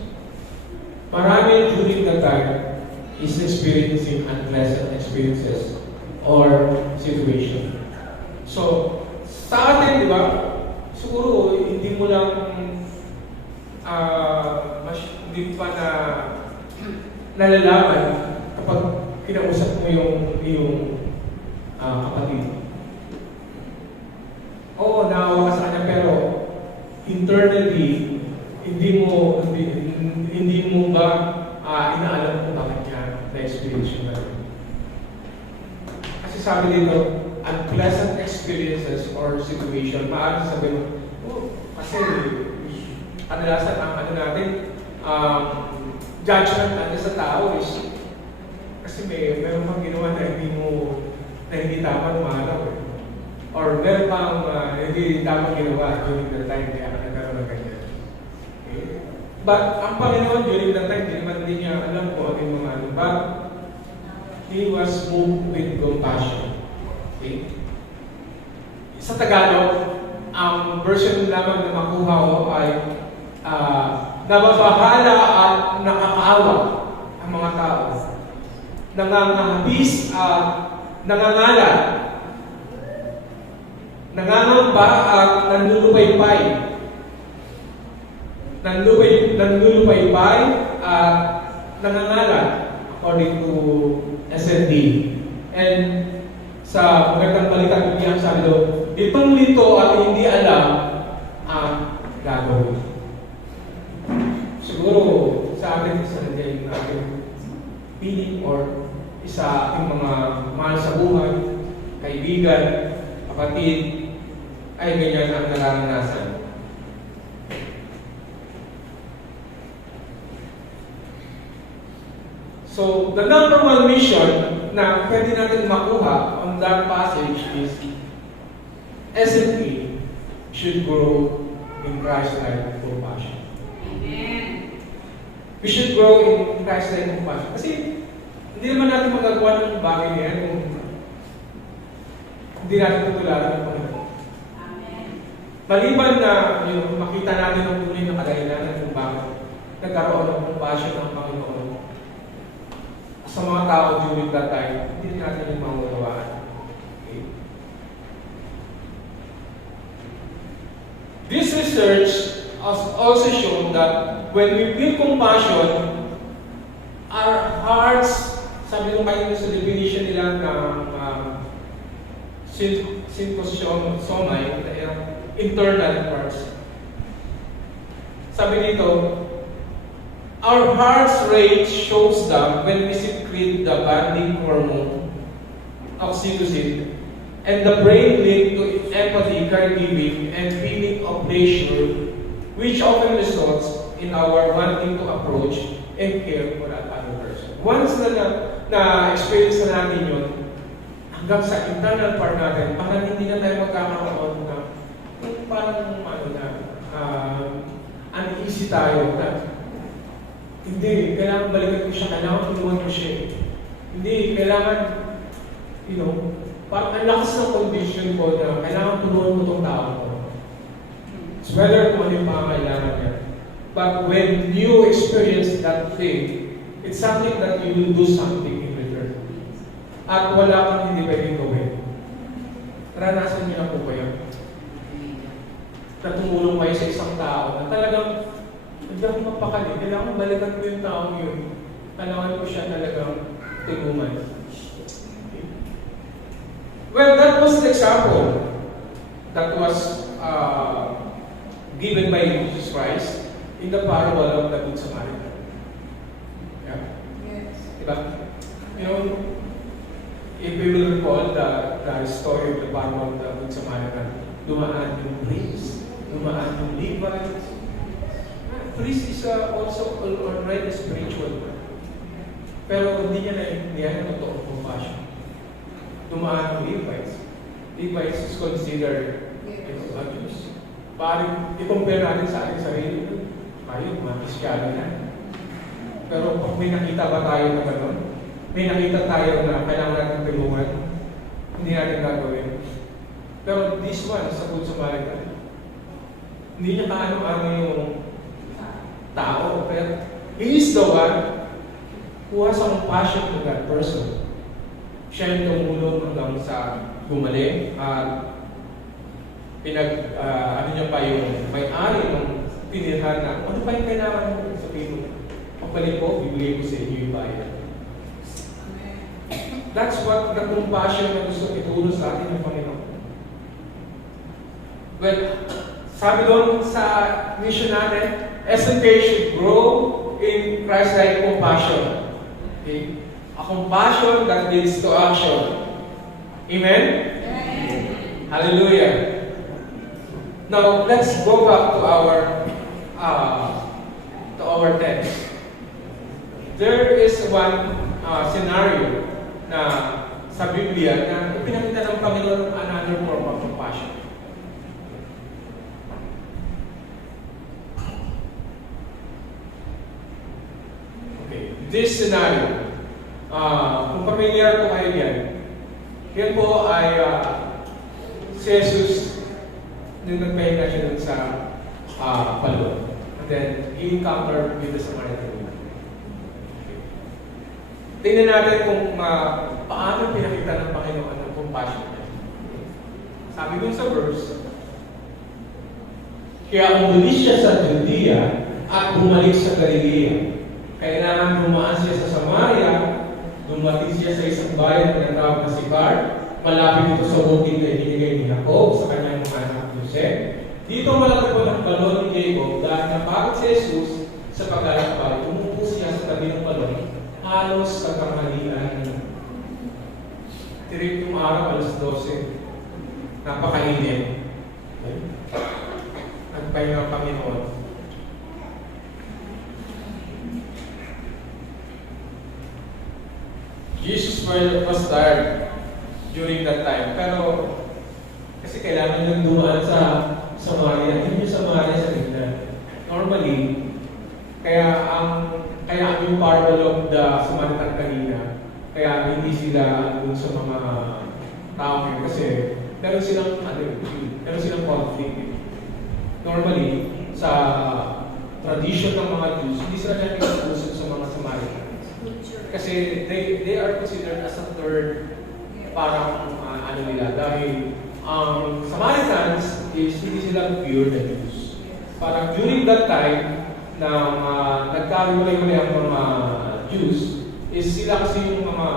Marami during the time is experiencing unpleasant experiences or situation. So, sa atin, di ba, siguro hindi mo lang hindi pa na nalalaman kapag kinausap mo yung kapatid. Oo, naawa ka sa kanya, pero internally, hindi mo ba inaalam kung bakit niya na-experience yun na. Kasi sabi dito, unpleasant experiences or situation, maaaring sabihin mo, kasi kadalasan ang judgment natin sa tao is kasi meron pang ginawa na hindi tama lumalaw eh. Or meron pang hindi tama ginawa during the time kaya nagkaroon ng ganyan. Okay? But ang Panginoon during the time, hindi niya alam kung ano yung mga ano. But he was moved with compassion. Okay? Sa Tagalog, ang version lamang na makuha ko ay nababahala at nakakaawa ang mga tao. Nangangahapis at nangangalat. Nangangamba at nanlulupaypay. Nanlulupaypay at nangangalat according to SND. And sa magandang balikan bigyan sabi doon, itong lito at hindi alam ang gagawin. Siguro sa atin isa na yung ating piling or isa ating mga mahal sa buhay, kaibigan, kapatid, ay ganyan ang nararanasan. So, the number one mission na pwede natin makuha on that passage is SNP should grow in Christ-like compassion. Amen. We should grow in Christ-like compassion. Kasi hindi naman natin magagawa ng bagay na yan kung hindi natin tutularan ng Panginoon. Amen. Maliban na yung makita natin ang tunay na kadahilanan kung bakit nagkaroon ng compassion ng Panginoon sa mga tao during that time, hindi natin yung mangungawaan. Okay? This research has also shown that when we feel compassion, our hearts, sabi nung kayo sa definition nila ng symptosomai, internal parts. Sabi dito, our heart's rate shows that when we secrete the bonding hormone, oxytocin, and the brain link to empathy, caregiving, and feeling of pleasure, which often results in our wanting to approach and care for that other person. Once na-experience na natin yun, hanggang sa internal part natin, parang hindi na tayo magkakaroon na parang uneasy tayo na hindi, kailangan balikan ko siya, kailangan tulungan ko siya. Hindi, kailangan, parang ang lakas ng condition ko na kailangan tulungan mo itong tao ko. It's whether kung ano yung pangangailangan niya. But when you experience that thing, it's something that you will do something in return. At wala kang hindi pwedeng gawin. Naranasan niyo na po ba yun? Na tumulong kayo sa isang tao na talagang hindi ako mapakali. Kailangan balikan ko yung taong yun. Kailangan ko siya talagang tiguman. Well, that was the example that was given by Jesus Christ in the parable of the Good Samaritan. Yeah? Yes. Diba? If we will recall the story of the parable of the Good Samaritan, dumaan yung priest, dumaan yung Levites. Priest is also already spiritual. Pero hindi niya naiintindihan ang totoong compassion. Dumaan yung Levites. Levites is considered a Jews. Parang i-compare natin sa ating sarili. Tayo, mga Kristyano na. Pero kung may nakita ba tayo na gano'n? May nakita tayo na kailangan natin tulungan? Hindi natin gagawin. Pero this one, sa Good Samaritan, hindi niya kaano-ano yung tao. Pero he is the one who has a compassion to that person. Siya yung tumulong hanggang sa gumaling at ano niya pa yung may-ari ng pinirhan na, ano pa yung kailangan mo? Sabihin mo, pagpalit ko, bibigay ko sa inyo yung bayan. That's what the compassion na gusto itulong sa atin ng Panginoon. Well, sabi doon sa mission natin, SNK should grow in Christ-like compassion. Okay? A compassion that leads to action. Amen? Amen. Hallelujah. Now, let's go back to our text. There is one scenario na sa Biblia na ipinakita ng Panginoon another form of compassion. Okay, this scenario, kung familiar po kayo yan po ay si Jesus nung nagpahinga siya dun sa palod. And then, he encountered with the Samaritan woman. Okay. Tingnan natin kung paano pinakita ng Panginoon ang compassion niya. Sabi dun sa verse, kaya umulis siya sa Judea at bumalik sa Galilea. Kailangan dumaan siya sa Samaria, dumating siya sa isang bayan na tinatawag na Sicar, malapit dito sa bukid na ibinigay ni Jacob sa kanyang mga anak Jose. Dito malagay ng balon ni Jacob dahil napagod si Jesus sa paglalakbay, umupo siya sa tabi ng balon, halos katanghalian. Tirik yung araw, alas 12. Napakainit. Nagpahinga ng Panginoon. Jesus was tired during that time. Pero, kasi kailangan niyang dumaan sa Samaria. Hindi yung Samaria sa tignan. Normally, kaya yung parable of the Samaritan kanina, kaya hindi sila dun sa mga tao ngayon. Kasi, meron silang conflict. Normally, sa tradition ng mga Jews, hindi sila nakikipag-usap sa mga Samaritans. Kasi they are considered as a third parang nila dahil Samaritans is hindi sila pure na Jews. Parang during that time na nagkahiwalay ang mga Jews is sila kasi yung mga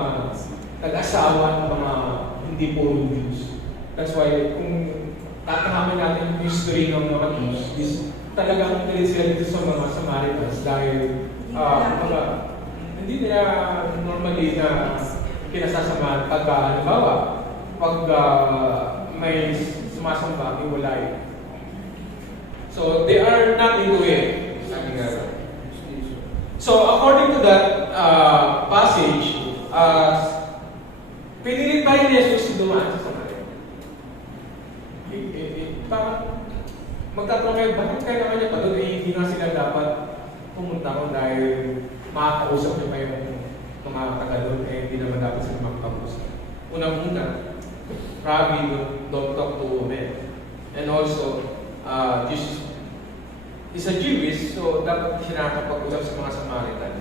nag-asawa ng mga hindi puro Jews. That's why, kung tatahamin natin yung history ng mga Jews, is talagang pilit sila dito sa mga Samaritans dahil mga, hindi nila normally na kinasasamahan pag halimbawa, pag may sumasamba, iwalay. So, they are not into it. Sabi nga. So, according to that passage, pinilit tayo ni Jesus dumaan sa Samaria. Parang magtatanong kayo, bakit kaya naman niya pa doon? Hindi nga sila dapat pumunta ko dahil makakausap niyo pa yung mga taga doon, hindi naman dapat sila makakausap. Unang-una, Rabbi, don't talk to women. And also, Jesus is a Jewish, so dapat siya nakakapag-usap sa mga Samaritan.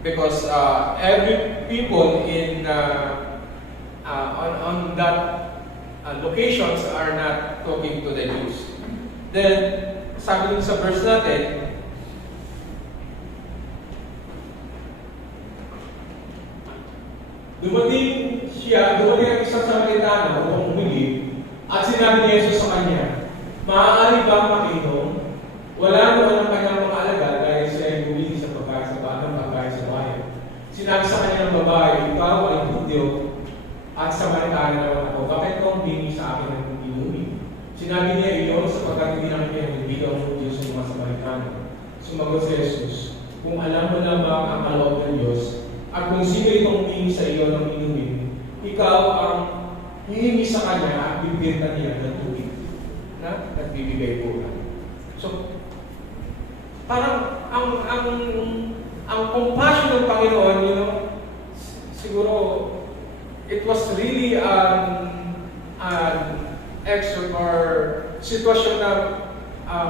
Because every people in on that locations are not talking to the Jews. Then, sabi dun sa verse natin, dumating ang isang Samaritano noong umili, at sinabi ni Jesus sa kanya, maaari bang makinom? Wala naman ang kanyang mga alagad dahil siya ay bumili sa pagkain sa bayan. Sinabi sa kanya ng babae, ikaw ay Hudyo at Samaritano naman ako. Bakit ko ang bingi sa akin ng inumin? Sinabi niya iyon sapagkat hindi namin niya bibig ang Hudyo sa mga Samaritano. Sumagot si Jesus, kung alam mo lamang ang kaloob ng Diyos at kung sino itong humingi sa iyo ng inumin, ikaw ang hihingi sa kanya at bibigyan niya ng tubig na nagbibigay po. So, parang ang compassion ng Panginoon, siguro, it was really an extra or sitwasyon na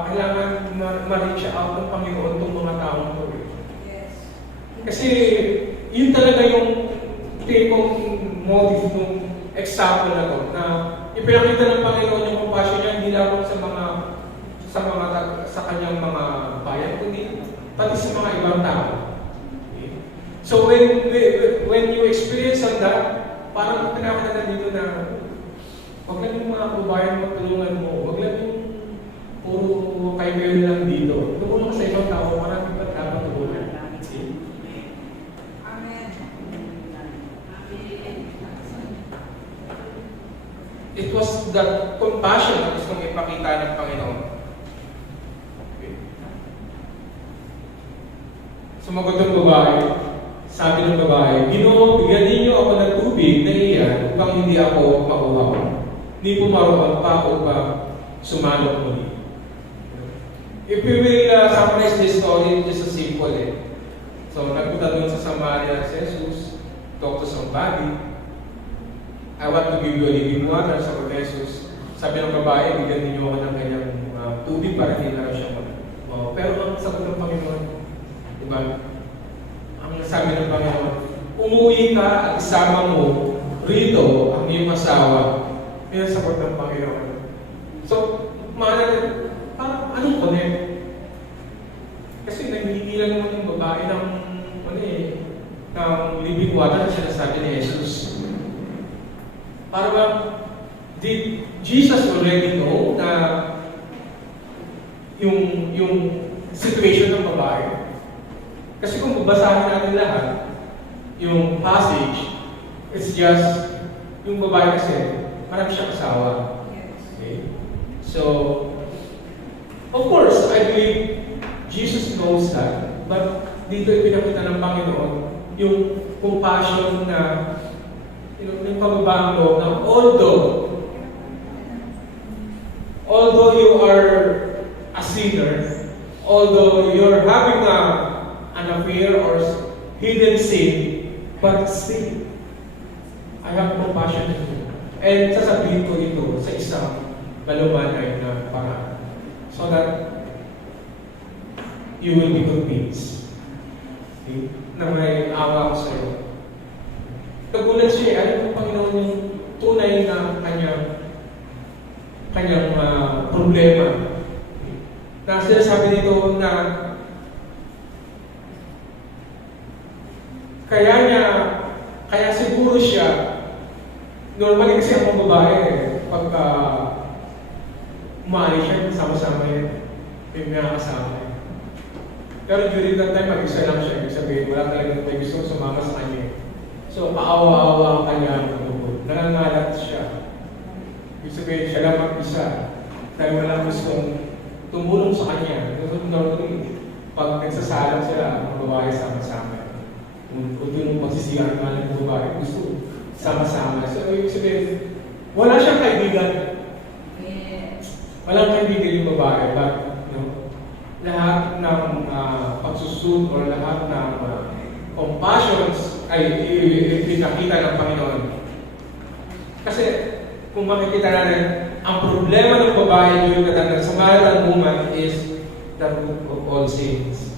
kailangan ma-reach out ng Panginoon itong mga taong ito. Yes. Kasi yun talaga yung tipong motive ng example na to, na ipinakita ng Panginoon yung compassion niya hindi lamang sa kanyang mga bayan, kundi pati sa mga ibang tao. Okay? So when you experience on that, parang pinakita dito na wag lang yung mga kababayan mo, tulungan mo, wag lang yung puro kayo lang dito. Tulungan sa ibang tao, marami pa dapat tulungan. Okay? Amen. It was that compassion na gustong ipakita ng Panginoon. Okay. Sumagot ng babae, sabi ng babae, Ginoo, bigyan ninyo ako ng tubig na iyan upang hindi ako mauhaw. Hindi po maroon pa upang sumalok muli. If we will summarize this story, just a simple So, nagpunta doon sa Samaria si Jesus, talk to somebody, I want to give you a living water, sabi ni Jesus. Sabi ng babae, bigyan ninyo ako ng kanyang tubig para hindi na raw siya pero ang sagot ng Panginoon, diba? Ang sabi ng Panginoon, umuwi ka at isama mo rito ang iyong asawa. Yan ang sagot ng Panginoon. So, parang anong connect? Kasi nanghihilan naman yung babae ng living water na sinasabi ni Jesus. Para bang, did Jesus already know na yung situation ng babae? Kasi kung babasahin natin lahat, yung passage, it's just, yung babae kasi, marami siyang asawa. Okay? So, of course, I believe Jesus knows that, but dito ipinakita ng Panginoon yung compassion na yung pagbabaang loob na although you are a sinner, although you're having an affair or hidden sin, but still, I have compassion on you. And sasabihin ko ito sa isang malumanay na paraan so that you will be convinced. Okay? Na may awa ko sa iyo. Nagulat siya, alam mo Panginoon yung tunay na kanyang problema. Na sinasabi dito na kaya siguro siya Normally kasi ang mga babae, pagka umaalis siya, sama-sama yan. Yung mga kasama yan. Pero during that time, mag-isa lang siya. Ibig sabihin, wala talagang may gusto sumama sa kanya. So, maawa-awa ang kanya tungkol. Nangangalat siya. Ibig sabihin, siya lang mag-isa. Dahil walang gustong tumulong sa kanya. Normally, pag nagsasalang sila, ang babae sama-sama. Kung yung magsisiyan nga ng babae, gusto sama-sama. So, ibig sabihin, wala siyang kaibigan. Yes. Walang kaibigan yung babae, but lahat ng pagsusunod or lahat ng compassions ay ipinakita ng Panginoon. Kasi kung makikita natin, ang problema ng babae yung katandang Samaritan woman is the root of all sins.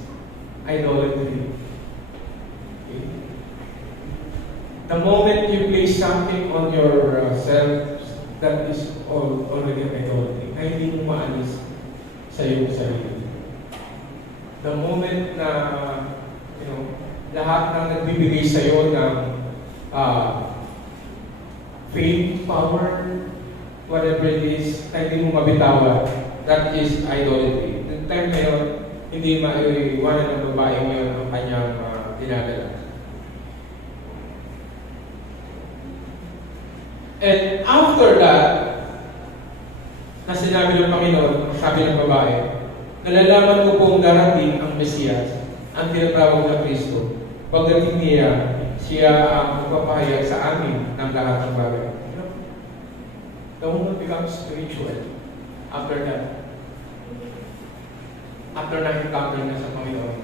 Idolatry. Okay. The moment you place something on yourself, that is already an idolatry. Ay hindi mo maalis sa iyong sarili. The moment na, lahat ng nagbibigay sa iyo ng faith, power, whatever it is, na hindi mo mabitawan, that is idolatry. The time na yun, hindi maiwanan ng babaeng yun ang kanyang ginagala. And after that, na sinabi ng Panginoon, sabi ng babae, nalalaman ko pong darating ang Mesiyas, ang tinatawag na Kristo. Pagdating niya, siya ang magpapahayag sa amin ng lahat ng bagay. The woman becomes spiritual after that. After na-encounter na sa Panginoon.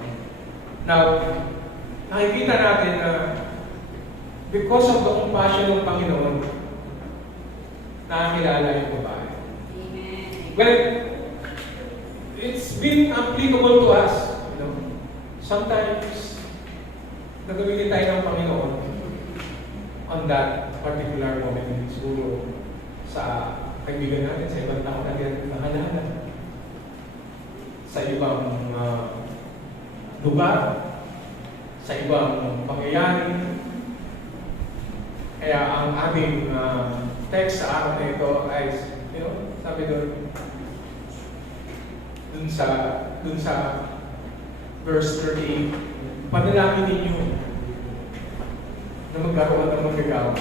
Now, nakikita natin na because of the compassion ng Panginoon, nakakilala yung babae. Amen. Well, it's been applicable to us. Sometimes, nagamitin tayo ng Panginoon on that particular moment. Siguro sa kaibigan natin, sa ibang tao natin nakalala. Sa ibang lugar, sa ibang pangyayari. Kaya ang aming text sa araw na ito ay, sabi dun sa verse 38, panalangin ninyo na magkaroon ng magagawa.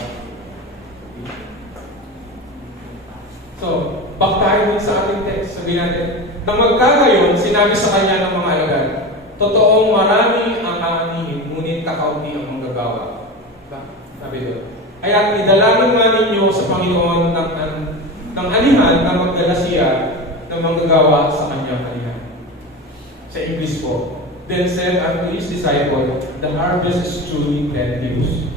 So, back tayo dun sa ating text, sabihin natin, nang magkagayon, sinabi sa kanya ng mga alagad, totoong marami ang aanihin, ngunit kakaunti ang manggagawa. Diba? Sabi doon. Kaya idalangin nga ninyo sa Panginoon ng anihan na magdala siya ng manggagawa sa kanyang anihan. Sa English po, then said unto his disciple, the harvest is truly plenteous,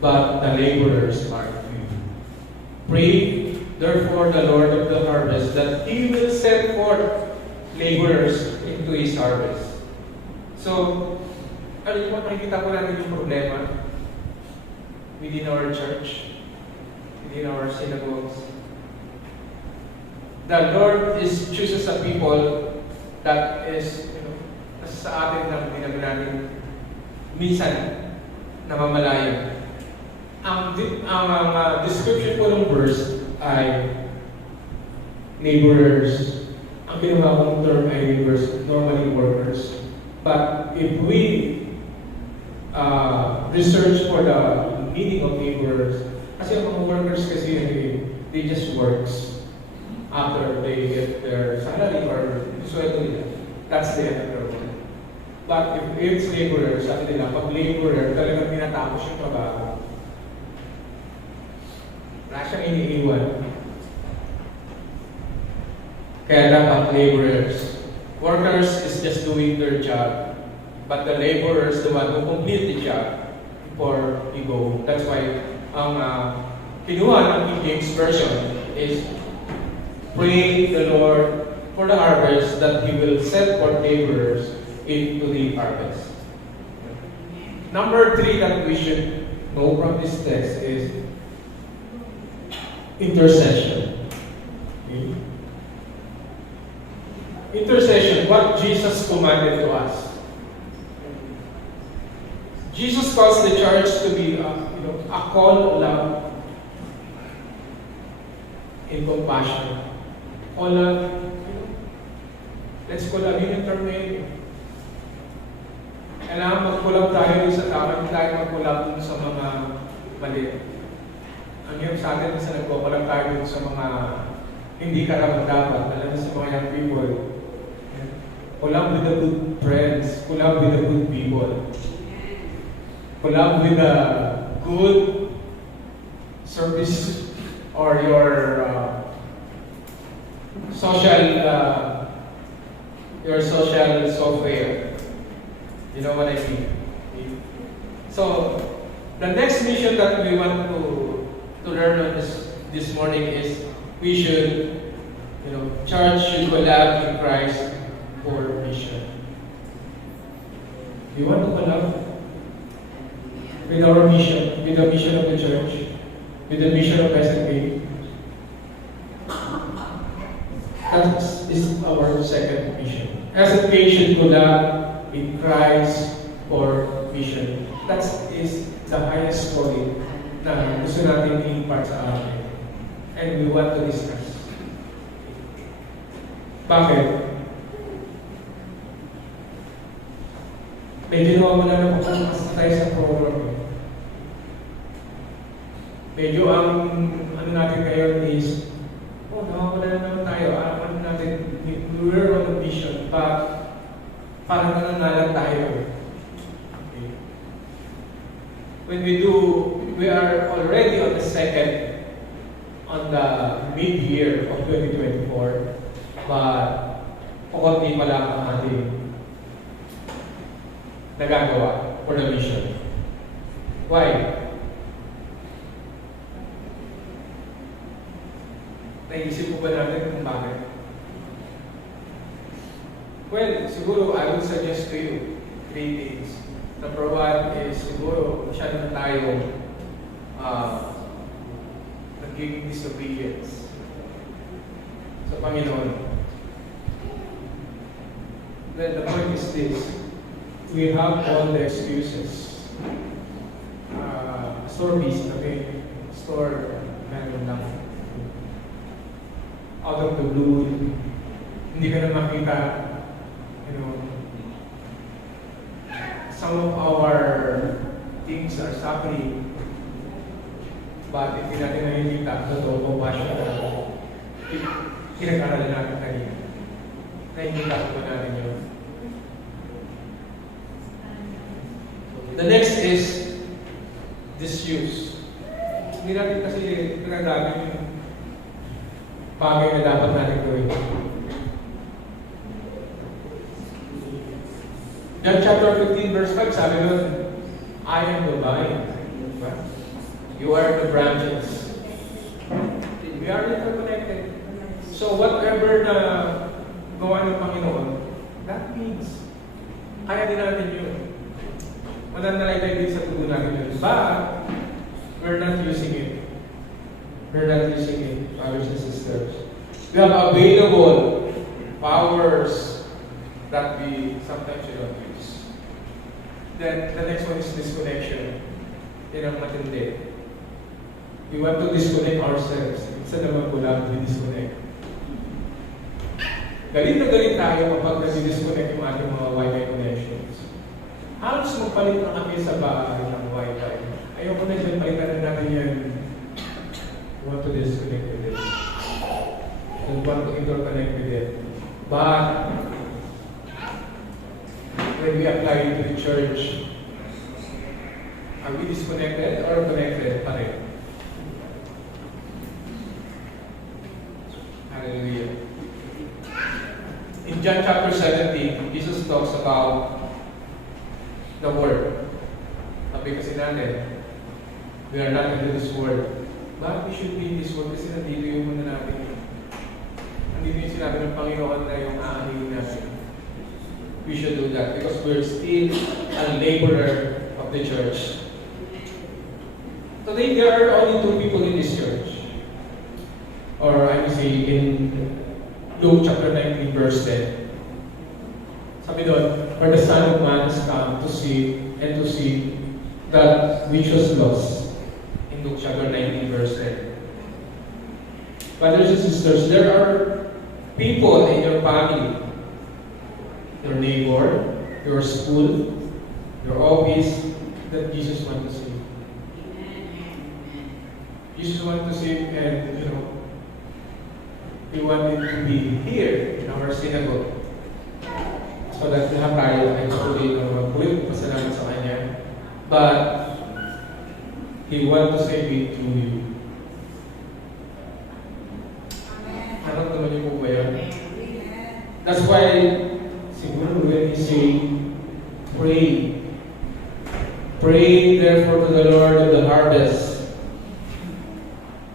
but the laborers are few. Pray therefore the Lord of the harvest that He will send forth laborers into His harvest. So, ano yung makikita ko natin yung problema within our church, within our synagogues. The Lord chooses a people that is, sa atin na ginagawa natin minsan namamalayan. Ang description ko ng verse ay laborers. Ang ginawa kong term ay laborers, normally workers. But if we research for the meaning of laborers, kasi ang mga workers kasi they just works after they get their salary or sweldo nila. That's the end of their work. But if it's laborer, sabi nila, pag laborer, talagang tinatapos yung trabaho. Wala siyang iniiwan. Kaya dapat laborers. Workers is just doing their job. But the laborers, the one who complete the job before you go. That's why ang kinuha ng King James Version is pray the Lord for the harvest that He will send forth laborers into the harvest. Number 3 that we should know from this text is intercession. Okay? Intercession, what Jesus commanded to us. Jesus calls the church to be a call of love, in compassion. Collab, let's collab, yun yung term na yun. Kailangan mag-collab tayo dun sa tama, hindi tayo mag-collab dun sa mga mali. Ang hirap sa atin kasi nagko-collab tayo dun sa mga hindi karapat-dapat, alam mo sa mga young people. Collab with the good friends, collab with the good people. Collab with the good service or your social software. You know what I mean? So the next mission that we want to learn on this morning is we should, church should collab in Christ for mission. We want to collab with our mission, with the mission of the church, with the mission of SNP. That is our second mission. SNP should collab in Christ for mission. That is the highest calling na gusto natin i-impart sa atin. And we want to discuss. Bakit? Medyo nawawala na po tayo sa program. Medyo ang natin ngayon is, nawawala na naman tayo. Ano natin, we were on a mission, but parang nananalang tayo. Okay. When we are already on the mid-year of 2024, but kukunti pa lang ang ating nagagawa for the mission. Why? Naisip po ba natin kung bakit? Well, siguro I would suggest to you 3 things. Number 1 is siguro masyado na tayo nagiging disobedience sa Panginoon. Then the point is this: we have all the excuses. Store busy, okay? Store, meron lang. Out of the blue, hindi ka na makita, some of our things are suffering, but hindi natin nakikita, totoo po ba siya na pinag-aralan natin kanina. Nakikita ko natin yun. The next is disuse. Hindi natin kasi pinag-aralan yung bagay na dapat natin gawin. John chapter 15 verse 5, sabi doon, I am the vine. You are the branches. We are interconnected. So whatever na gawa ng Panginoon, that means, kaya din natin yun. Mananalay din sa tubo natin yun. But, we're not using it. We're not using it, brothers and sisters. We have available powers that we sometimes don't use. Then, the next one is disconnection. Yan ang matindi. We want to disconnect ourselves. Instead naman po lang, we disconnect. Galit na galit tayo kapag nasi-disconnect yung ating mga Wi-Fi connections. Halos magpalit na kami sa bahay ng Wi-Fi. Ayoko na dyan, palitan na natin yan. We want to disconnect with it. We want to interconnect with it. But, when we apply it to the church, are we disconnected or connected pa rin? Hallelujah. In John chapter 17, Jesus talks about the Word. Sabi kasi natin, we are not into this world. But we should be in this world kasi nandito yung muna natin. Nandito yung sinabi ng Panginoon na yung aanin natin. We should do that because we're still a laborer of the church. Today, there are only 2 people in this church. Or I would say in Luke chapter 19 verse 10. Sabi doon, for the Son of Man has come to seek and to seek that which was lost. In Luke chapter 19 verse 10. Brothers and sisters, there are people in your family, your neighbor, your school, your office, that Jesus wants to save. Jesus wanted to save, and He wanted to be here in our synagogue. So that lahat tayo ay tuloy na magpulit pasalamat sa Kanya. But He wants to save it through you. Harap naman niyo po ba yan? That's why, siguro when we say, pray. Pray therefore to the Lord of the harvest.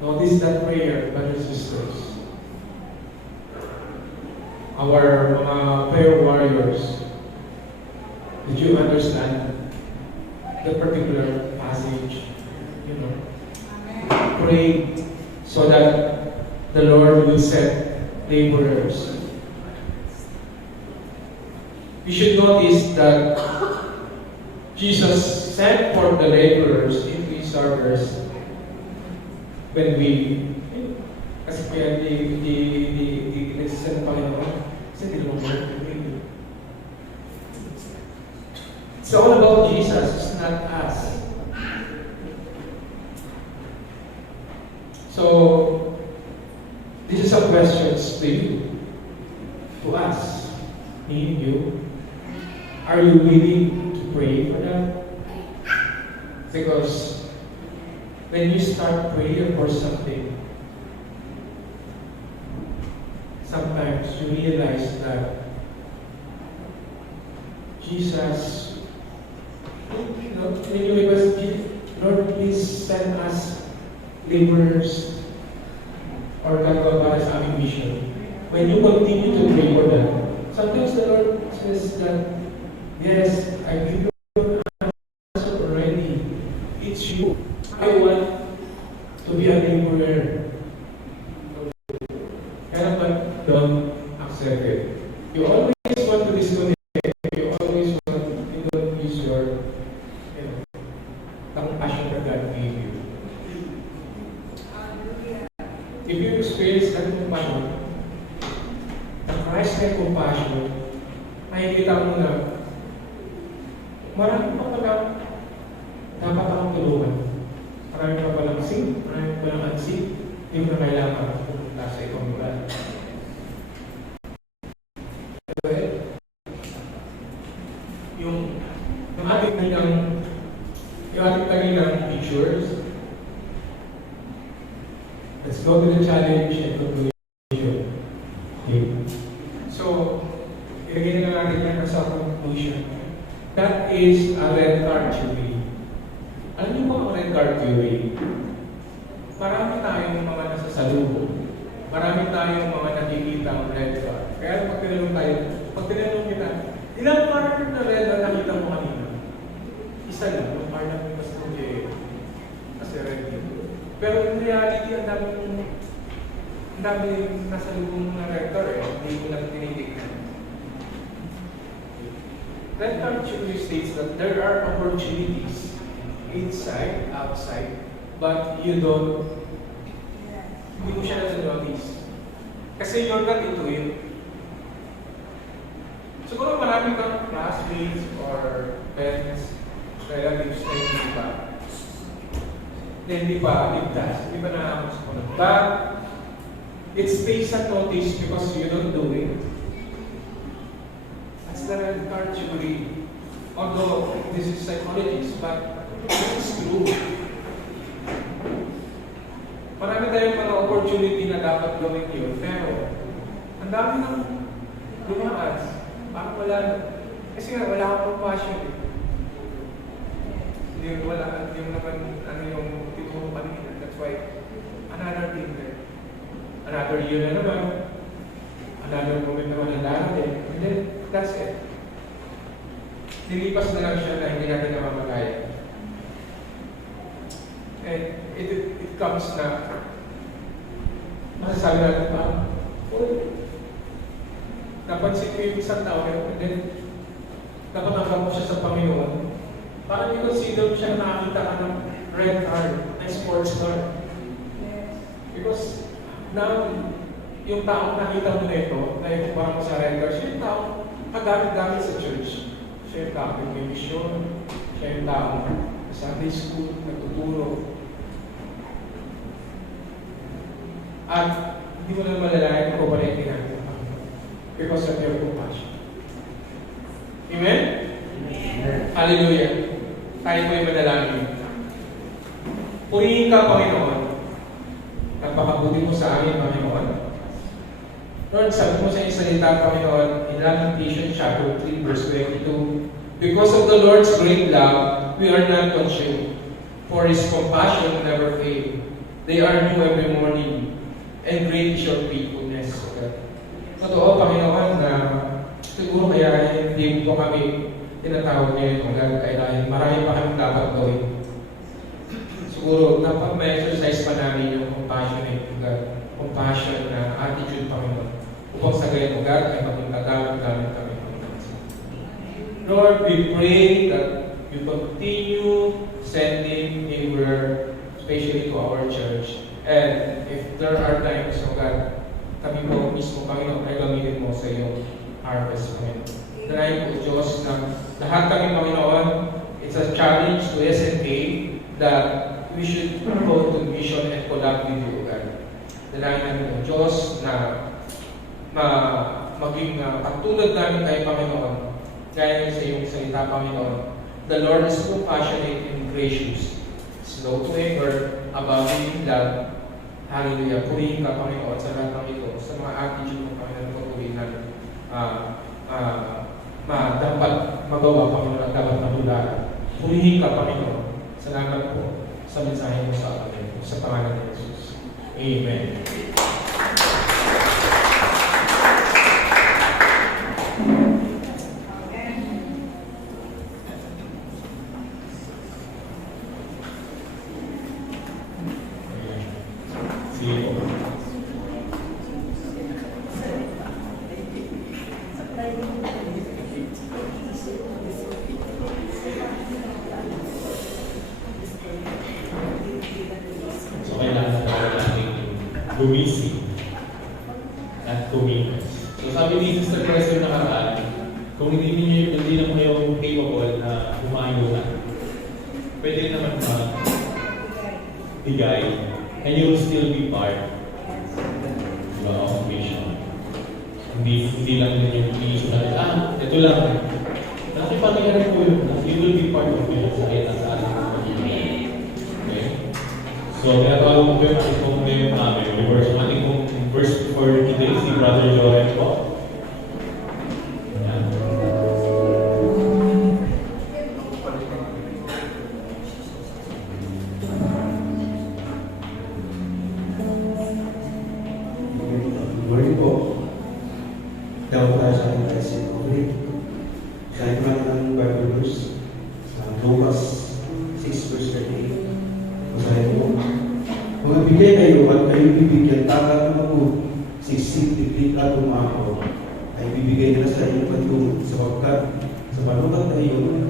Notice that prayer, brothers and sisters. Our mga prayer warriors, did you understand the particular passage? Pray so that the Lord will send laborers. You should notice that Jesus sent forth the laborers into His service when we kasi kaya di nagsasend ng Panginoon kasi di naman it's all about Jesus, it's not us. So this is some questions to you, to us, me and you. Are you willing to pray for them? Because when you start praying for something, sometimes you realize that Jesus, when you request, Lord, please send us laborers or gagawa para sa aming mission. When you continue to pray for them, sometimes the Lord says that, yes, I give you an answer already. It's you. I want to be a laborer. Kaya naman, don't accept it. You always want to disconnect. You always want, you don't use your, the compassion that God gave you. If you experience that compassion, the Christ-like compassion, makikita mo na marami pa pala dapat akong tulungan. Marami pa palang sin, marami pa palang unsin, hindi mo na kailangan pumunta sa ibang lugar. Yung ating kanilang pictures, let's go to the challenge and conclusion. Okay. So, ilagay na natin yan sa conclusion. That is a red card theory. Alam niyo ba ang red card theory? Marami tayong mga nasasalubong. Marami tayong mga nakikita ang red card. Kaya pag tinanong kita, ilang card na red na nakita mo kanina? Isa lang, yung card na may Pastor J. Kasi red yun. Pero in reality, ang dami nasalubong na red card hindi ko lang tinitignan. Red card theory states that there are opportunities inside, outside, but you don't, hindi mo siya nasa-notice. Kasi you're not into it. Siguro marami kang classmates or friends, relatives na hindi pa ligtas, hindi pa nakakos ko na. But it stays unnoticed because you don't do it. That's the red card theory. Although this is psychologist, but this is true. Marami tayong mga opportunity na dapat gawin yun, pero ang dami ng lumakas. Parang wala. Kasi nga, wala akong passion. Hindi mo naman yung tituro kanina. That's why, another thing there. Another year na naman. Another moment naman ang darating. And then, that's it. Nilipas na lang siya na hindi natin namamagaya. And it comes na masasabi natin pa, napansin ko yung isang tao, and then napatanggap mo siya sa Panginoon. Parang i-consider mo siya na nakakita ka ng red card, ng sports card. Because na yung taong nakita mo na ito, na ito parang sa render, siya yung taong kagamit-gamit sa church. Siya yung taong may mission, siya yung taong sa Sunday school, nagtuturo. At hindi mo na malalayan kung wala yung ginagawa ng Panginoon because of your compassion. Amen? Amen. Hallelujah. Tayo po ay manalangin. Purihin ka, Panginoon. Napakabuti mo sa amin, Panginoon. Lord, sabi mo sa iyong salita, Panginoon, in Lamentations chapter 3, verse 22, because of the Lord's great love, we are not consumed, for His compassion never fail. They are new every morning, and great is your faithfulness. Totoo, Panginoon, na siguro kaya hindi po kami tinatawag ngayon, dahil marami pa kami dapat gawin. Siguro, dapat ma-exercise pa namin yung compassionate, compassion na attitude, Panginoon. Upang sa gayon, God, ay maging tagamit-gamit kami. Lord, we pray that you continue sending favor, especially to our church. And if there are times, oh God, kami po mismo, Panginoon, ay gamitin mo sa iyong harvest, Panginoon. Danahin po, Diyos, na lahat kami, Panginoon, it's a challenge to SNK that we should go to mission and collab with you, God. Danahin namin po, Diyos, na maging katulad namin kayo, Panginoon, gaya sa iyong salita, Panginoon. The Lord is compassionate and gracious, slow to anger, abounding in love. Hallelujah. Purihin ka, Panginoon, sa lahat ng ito, sa mga attitude ng Panginoon, patuloy na dapat magawa, Panginoon, at dapat matularan. Purihin ka, Panginoon. Salamat po sa mensahe mo sa akin, sa pangalan ni Jesus. Amen. So, kailangan natin gumising at kumilos. So, sabi ni Sister Grace yung nakaraan, kung hindi na kayo capable na humayo na, pwede naman bigay, and you will still be part of mission. Hindi lang yun yung issue na, ito lang. Nakipagyan po yun, you will be part of mission sa atin sa ating pamilya. Okay? So, kaya tawag ko yung ating pong ngayon namin. Yung ating pong verse for today, si Brother Joel po. Ayan. Morning po. Tawag tayo sa ating lesson complete. Kahit lang ng Bible verse sa Lucas 6 verse 38. Masahin po. Mga bigay kayo at kayo bibigyan takat ng mga siksik, tipid at umako ay bibigay nila sa inyo pantulong sapagkat sa panukat na iyon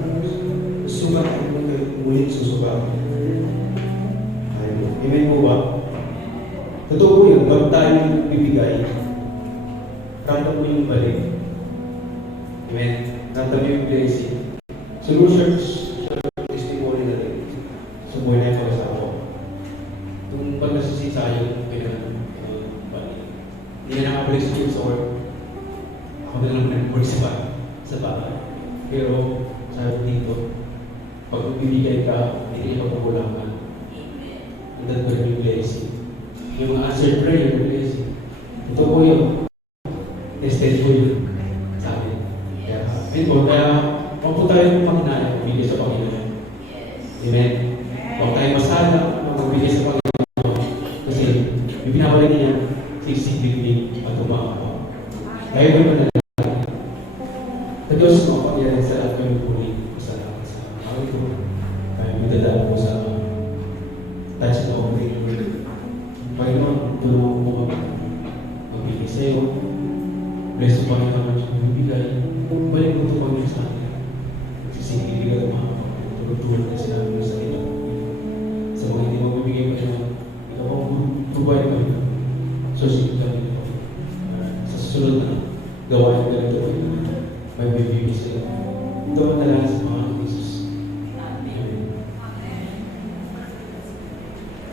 susugat ay ngunit susugat. Amen po ba? Totoo po yun, pag tayo bibigay, ramdam mo yung balik. Amen. Ramdam mo yung blessing. Siguro church testimony na rin. Sumuhay na yung pag-asawa ko. Kung pag nasisisa yung balik, hindi na nakabalik sa church or ako na lang nag-work sa bahay. Pero sabi dito, pag bibigay ka, hindi ka pagkukulangan. And that will be blessing. Yung answered prayer, blessing. Ito po yun. Tested po yun. Sabi. Kaya, ayun po, kaya huwag po tayo panghinaan, magbigay sa Panginoon. Amen. Huwag tayo masala, magbigay sa Panginoon. Kasi, yung pinawala niya, sisigliglig at umakawa. Kaya yung manalangin. Sa Diyos mo, pagyarin sa lahat kami puli. Salamat sa mga ito. Kaya magdadaan po sa touch na offering. Panginoon, tulungan mo kami. Magbigay sa iyo. Bless mo kami naman siya magbigay. Balik mo ito Panginoon sa akin. Sisigiligan ang mga pagtulog na sinabi mo sa iyo. Sa mga hindi magbibigay Panginoon, ikaw ang provide kami. So susunod kami po. Sa susunod na gawain na ito may bibigay sila. Ito ang talaga sa mga Jesus. Amen.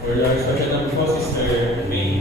For your special number po, Sister May.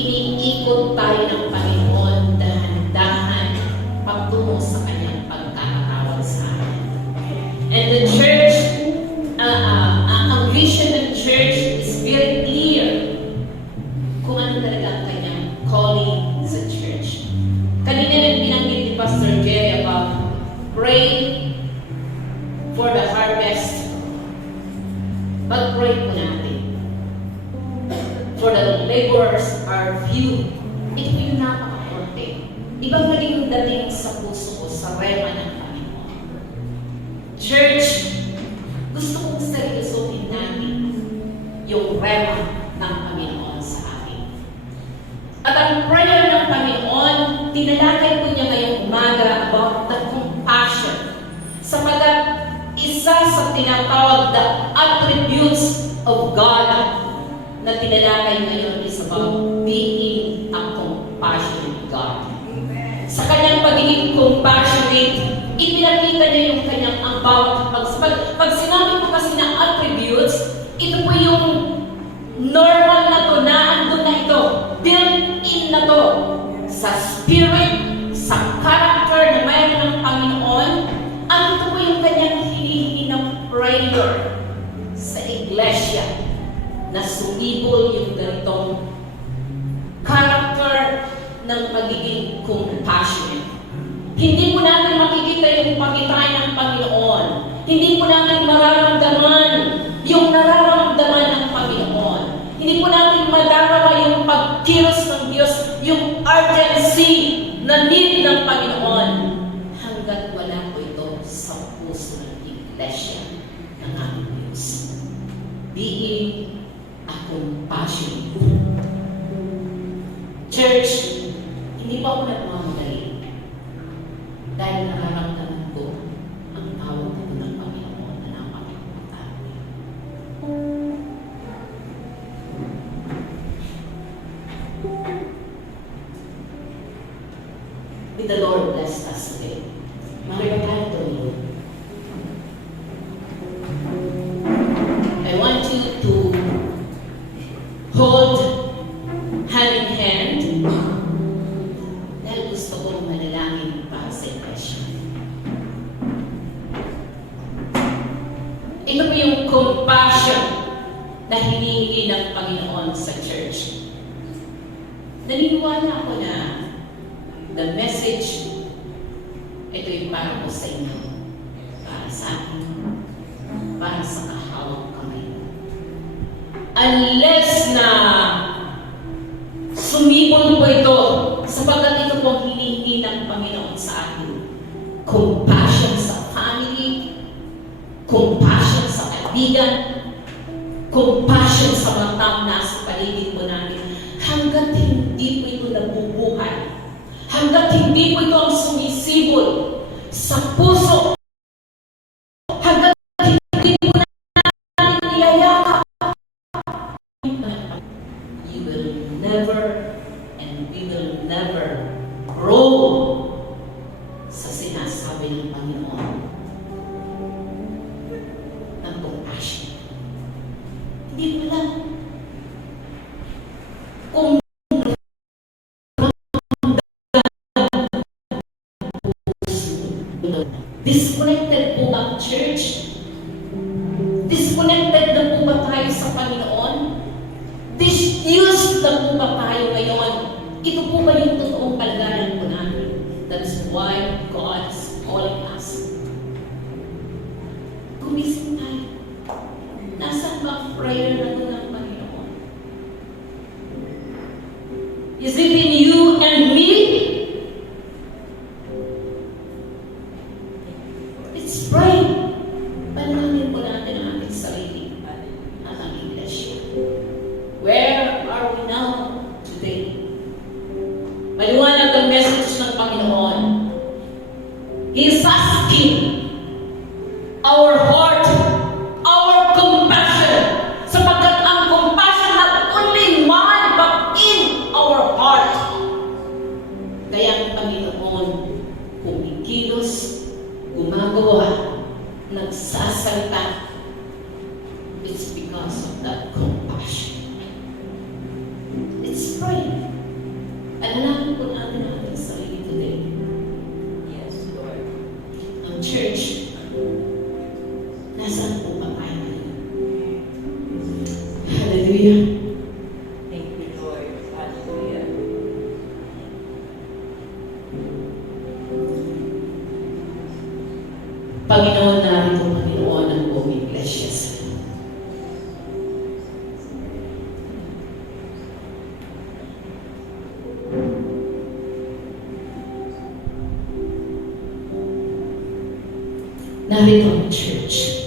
iniikot tayo ng Panginoon dahan-dahan pagtungo sa kanyang pag the church, ang vision ng church is very clear kung ano talaga ang kanyang calling sa church. Kanina rin binanggit ni Pastor Jerry about pray for the harvest. Pag-pray po natin. For the laborers are few. Ito po yung napaka-importante. Ibang naging dating sa puso ko, sa rema ng Panginoon. Church, gusto kong seryosohin natin yung rema ng Panginoon sa atin. At ang prayer ng Panginoon, tinalakay po niya ngayong umaga about the compassion. Sapagat isa sa tinatawag the attributes of God na tinalakay ngayon is about being a compassionate God. Sa kanyang pagiging compassionate, ipinakita niya yung kanyang ang bawat pag sinabi po kasi ng attributes, ito po yung normal na to, na andun na ito, built-in na to, sa spirit, sa character na mayroon ng Panginoon. Ano ito po yung kanyang hinihingi ng prayer sa iglesia, na sumibol yung ganitong character ng pagiging compassionate. Hindi po natin makikita yung pagitan ng Panginoon. Hindi po natin mararamdaman yung nararamdaman ng Panginoon. Hindi po natin madarama yung pagkilos ng Diyos, yung urgency na need ng Panginoon. Hanggat wala po ito sa puso ng iglesia ng aming Diyos. Being a compassionate. Church, hindi pa ako nagmamadali. Dahil nararamdaman ko ang tawag ko ng Panginoon na napakimportante. May the Lord bless us today. Marami tayo tuloy. I want you to hold hand in hand. Dahil gusto kong manalangin para sa iglesia. Ito po yung compassion na hinihingi ng Panginoon sa church. Naniniwala ako na the message, ito yung para po sa inyo, para sa akin, para sa kahawak kamay. Unless na sumibol po ito, sapagkat ito po ang hinihingi ng Panginoon sa atin. Compassion sa family, compassion sa kaibigan, compassion sa mga taong nasa paligid po natin. Hanggat hindi po ito nabubuhay, hanggat hindi po ito ang sumisibol sa puso, hanggat hindi po natin niyayakap, you will never and we will never grow sa sinasabi ng Panginoon ng compassion. Hindi mo lang kung disconnected po ba ang church? Disconnected na po ba tayo sa Panginoon? Disused na po ba tayo ngayon? Ito po ba yung totoong kalagayan po namin? That's why God is calling us. Gumising tayo. Nasaan ba ang prayer na ito ng Panginoon? Is it in you and me? Let's pray. Panalangin po natin ang ating sarili at ang iglesia. Where are we now today? Maliwanag ang message ng Panginoon. He is asking our heart, our compassion, sapagkat ang compassion not only mind but in our heart. Kaya ang Panginoon kumikilos, gumagawa, nagsasalita. It's because of that compassion. Let's pray. Alalaman po natin ang ating sarili today. Yes, Lord. Ang church, Nasaan po ba tayo? Hallelujah. Thank you, Lord. Hallelujah. Panginoon, narito, Panginoon, ang buong iglesia sa iyo. Narito ang church.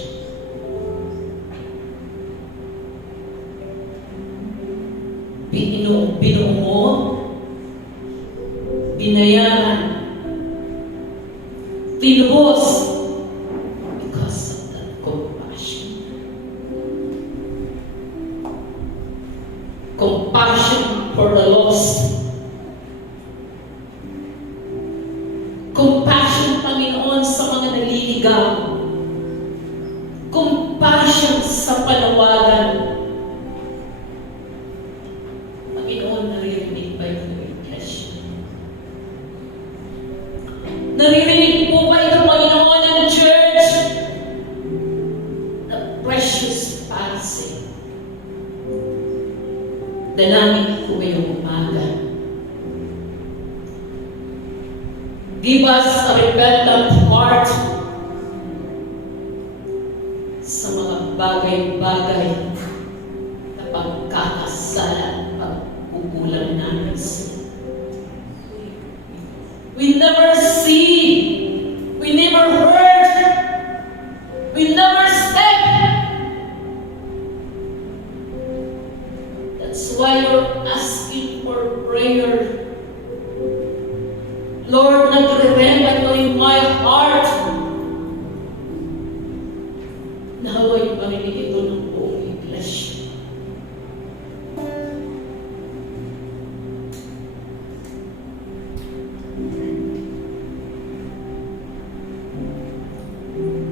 Binuo mo, binayaran, tinubos, because of that compassion. Compassion for the lost. Compassion, Panginoon, sa mga naliligaw. Compassion sa panawagan. Panginoon, naririnig ba ito ng iglesia? Naririnig po ba ito, Panginoon, ng church? The precious passing. Dalangin ko ngayong umaga. Give us a repentant heart sa mga bagay-bagay na pagkakasala, pagkukulang namin sa iyo. We never see, we never heard, we never step. That's why you're asking for prayer. Lord, nagre-remember in my heart. Naway marinig ito ng buong iglesia.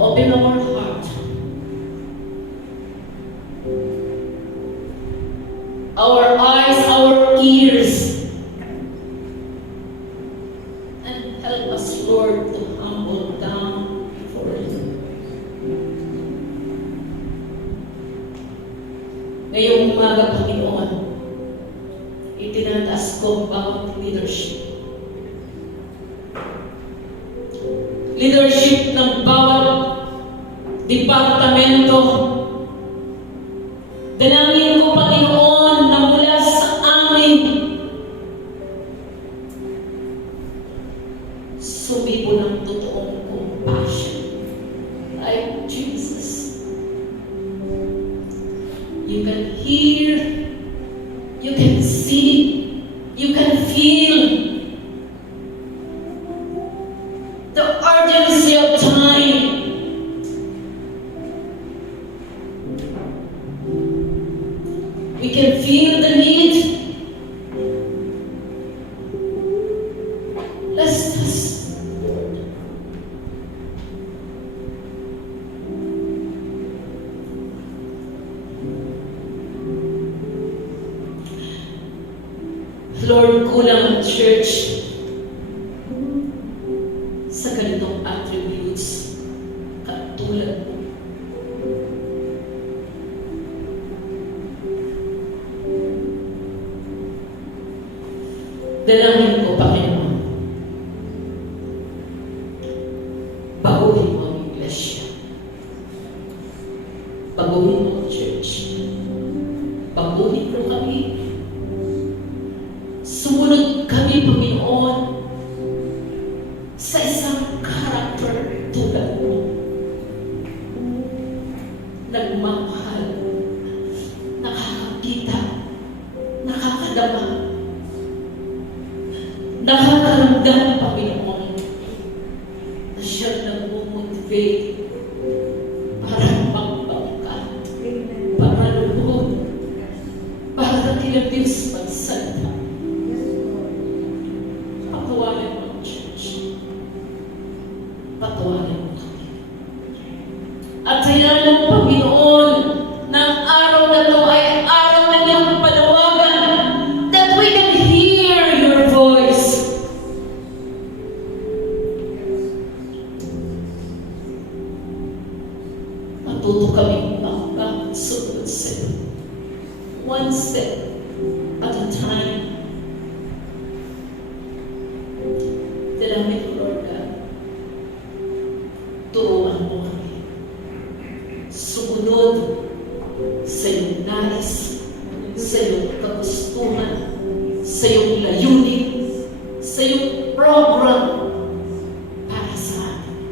Open our heart. Our eyes, our ears. And help us, Lord, to humble down before you. Ngayong umaga, Panginoon, itinataas ko ang bawat leadership. Leadership ng bawat departamento. Dalangin ko, Panginoon, na mula sa amin, sumibo ng totoong compassion. Like Jesus. You can hear, you can see, you can feel the urgency of time. We can feel the need. Let's just, Lord, kulang ang church sa ganitong attributes katulad mo. Dalangin ko, Panginoon, baguhin mo ang iglesia, baguhin mo ang church, baguhin mo kami, sumunod kami, Panginoon, sa isang character tulad mo. Nagmamahal, nakakakita, nakakadama, nakakaramdam, Panginoon, na siya nag-motivate para magbangka, para lubog, para tinabis magsalita. Patawarin mo ang church. Patawarin mo kami. At hayaan mo, Panginoon, na ang araw na ito ay araw na iyong panawagan, that we can hear your voice. Matuto kami ang sunod sa'yo. One step at a time. Salamat ko, Lord God. Turuan mo kami. Sumunod sa iyong nais, sa iyong kagustuhan, sa iyong layunin, sa iyong program para sa amin.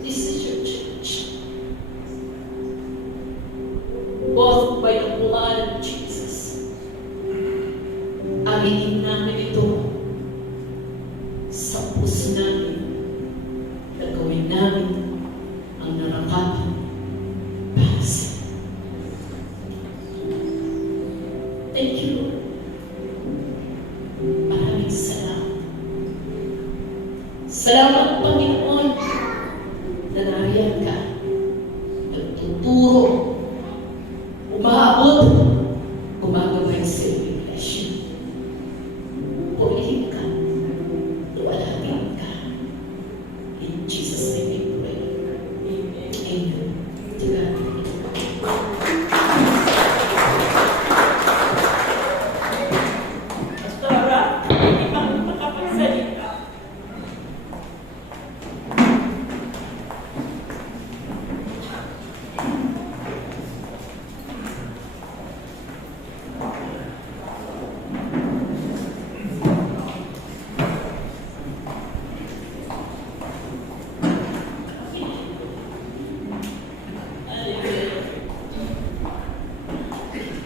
This is your church. Both by the blood of Jesus. Aminin namin ito sa puso namin. Gagawin namin ang narapatan para sa iyo. Thank you, Lord. Maraming salamat. Salamat, Panginoon, na nariyan ka. Nagtuturo, umaabot, gumagawin sa iyong iglesia. Purihin ka, luwalhatian ka. In Jesus' name we pray. Amen. To God be the glory. Pastora, hindi pa makapagsalita.